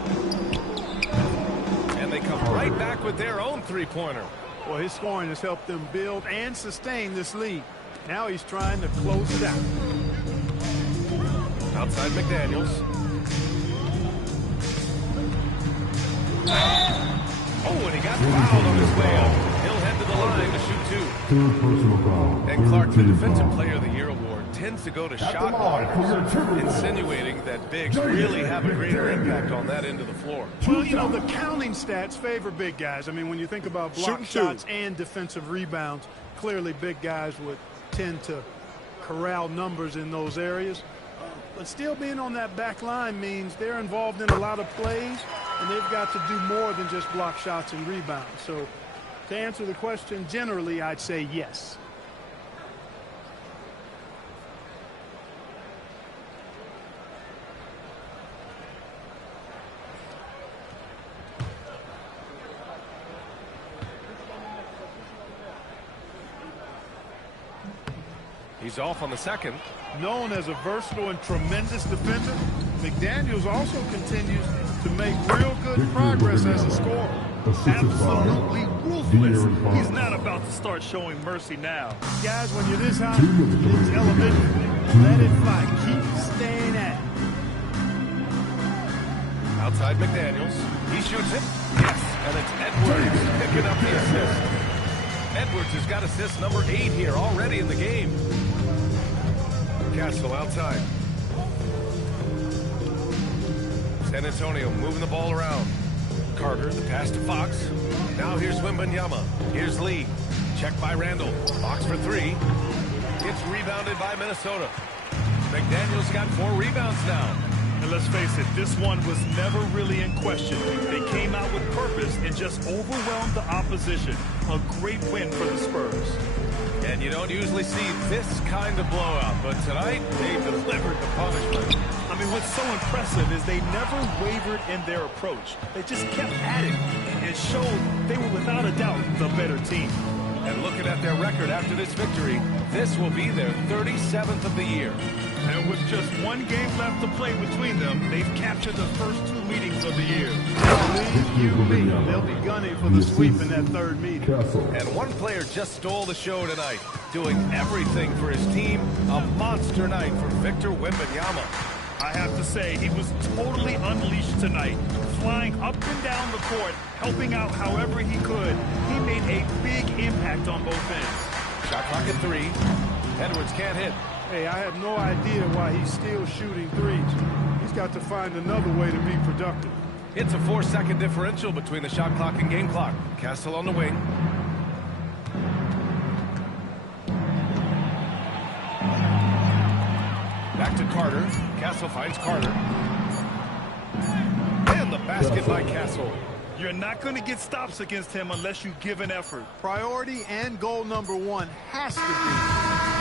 And they come right back with their own three-pointer. Well, his scoring has helped them build and sustain this lead. Now he's trying to close it out. Outside McDaniels. Oh, and he got fouled on his way up. He'll head to the line to shoot 2. Third personal foul. And Clark, the Third team Defensive foul. Player of the Year award tends to go to shot blockers, insinuating that bigs really have a greater impact on that end of the floor. Well, you know, the counting stats favor big guys. I mean, when you think about block shots and defensive rebounds, clearly big guys would tend to corral numbers in those areas. But still being on that back line means they're involved in a lot of plays, and they've got to do more than just block shots and rebounds. So to answer the question, generally, I'd say yes. He's off on the second. Known as a versatile and tremendous defender, McDaniels also continues to make real good progress as a scorer. Absolutely ruthless. He's not about to start showing mercy now. Guys, when you're this high, it's elementary. Let it fly. Keep staying at it. Outside McDaniels. He shoots it. Yes, and it's Edwards picking up the assist. Edwards has got assist number 8 here already in the game. Castle outside. San Antonio moving the ball around. Carter, the pass to Fox. Now here's Wembanyama. Here's Lee. Check by Randall. Fox for 3. Gets rebounded by Minnesota. McDaniels got 4 rebounds now. And let's face it, this one was never really in question. They came out with purpose and just overwhelmed the opposition. A great win for the Spurs. And you don't usually see this kind of blowout, but tonight they delivered the punishment. I mean, what's so impressive is they never wavered in their approach. They just kept at it and showed they were without a doubt the better team. And looking at their record after this victory, this will be their 37th of the year. And with just 1 game left to play between them, they've captured the first 2 meetings of the year. They'll be gunning for the sweep in that 3rd meeting. And one player just stole the show tonight, doing everything for his team. A monster night for Victor Wembanyama. I have to say, he was totally unleashed tonight, flying up and down the court, helping out however he could. He made a big impact on both ends. Shot clock at 3. Edwards can't hit. Hey, I have no idea why he's still shooting threes. He's got to find another way to be productive. It's a 4-second differential between the shot clock and game clock. Castle on the wing. Back to Carter. Castle finds Carter. And the basket by Castle. You're not going to get stops against him unless you give an effort. Priority and goal number 1 has to be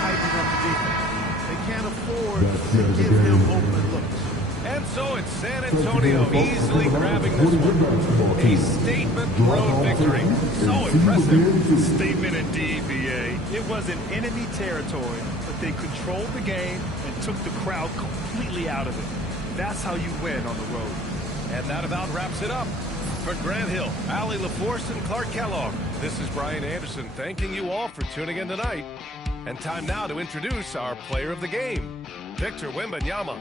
tightening up the defense. They can't afford to give him open looks. And so it's San Antonio easily grabbing this one. A statement road victory. So impressive. Statement indeed, BA. It was in enemy territory, but they controlled the game and took the crowd completely out of it. That's how you win on the road. And that about wraps it up. For Grant Hill, Allie LaForce, and Clark Kellogg, this is Brian Anderson thanking you all for tuning in tonight. And time now to introduce our player of the game, Victor Wembanyama.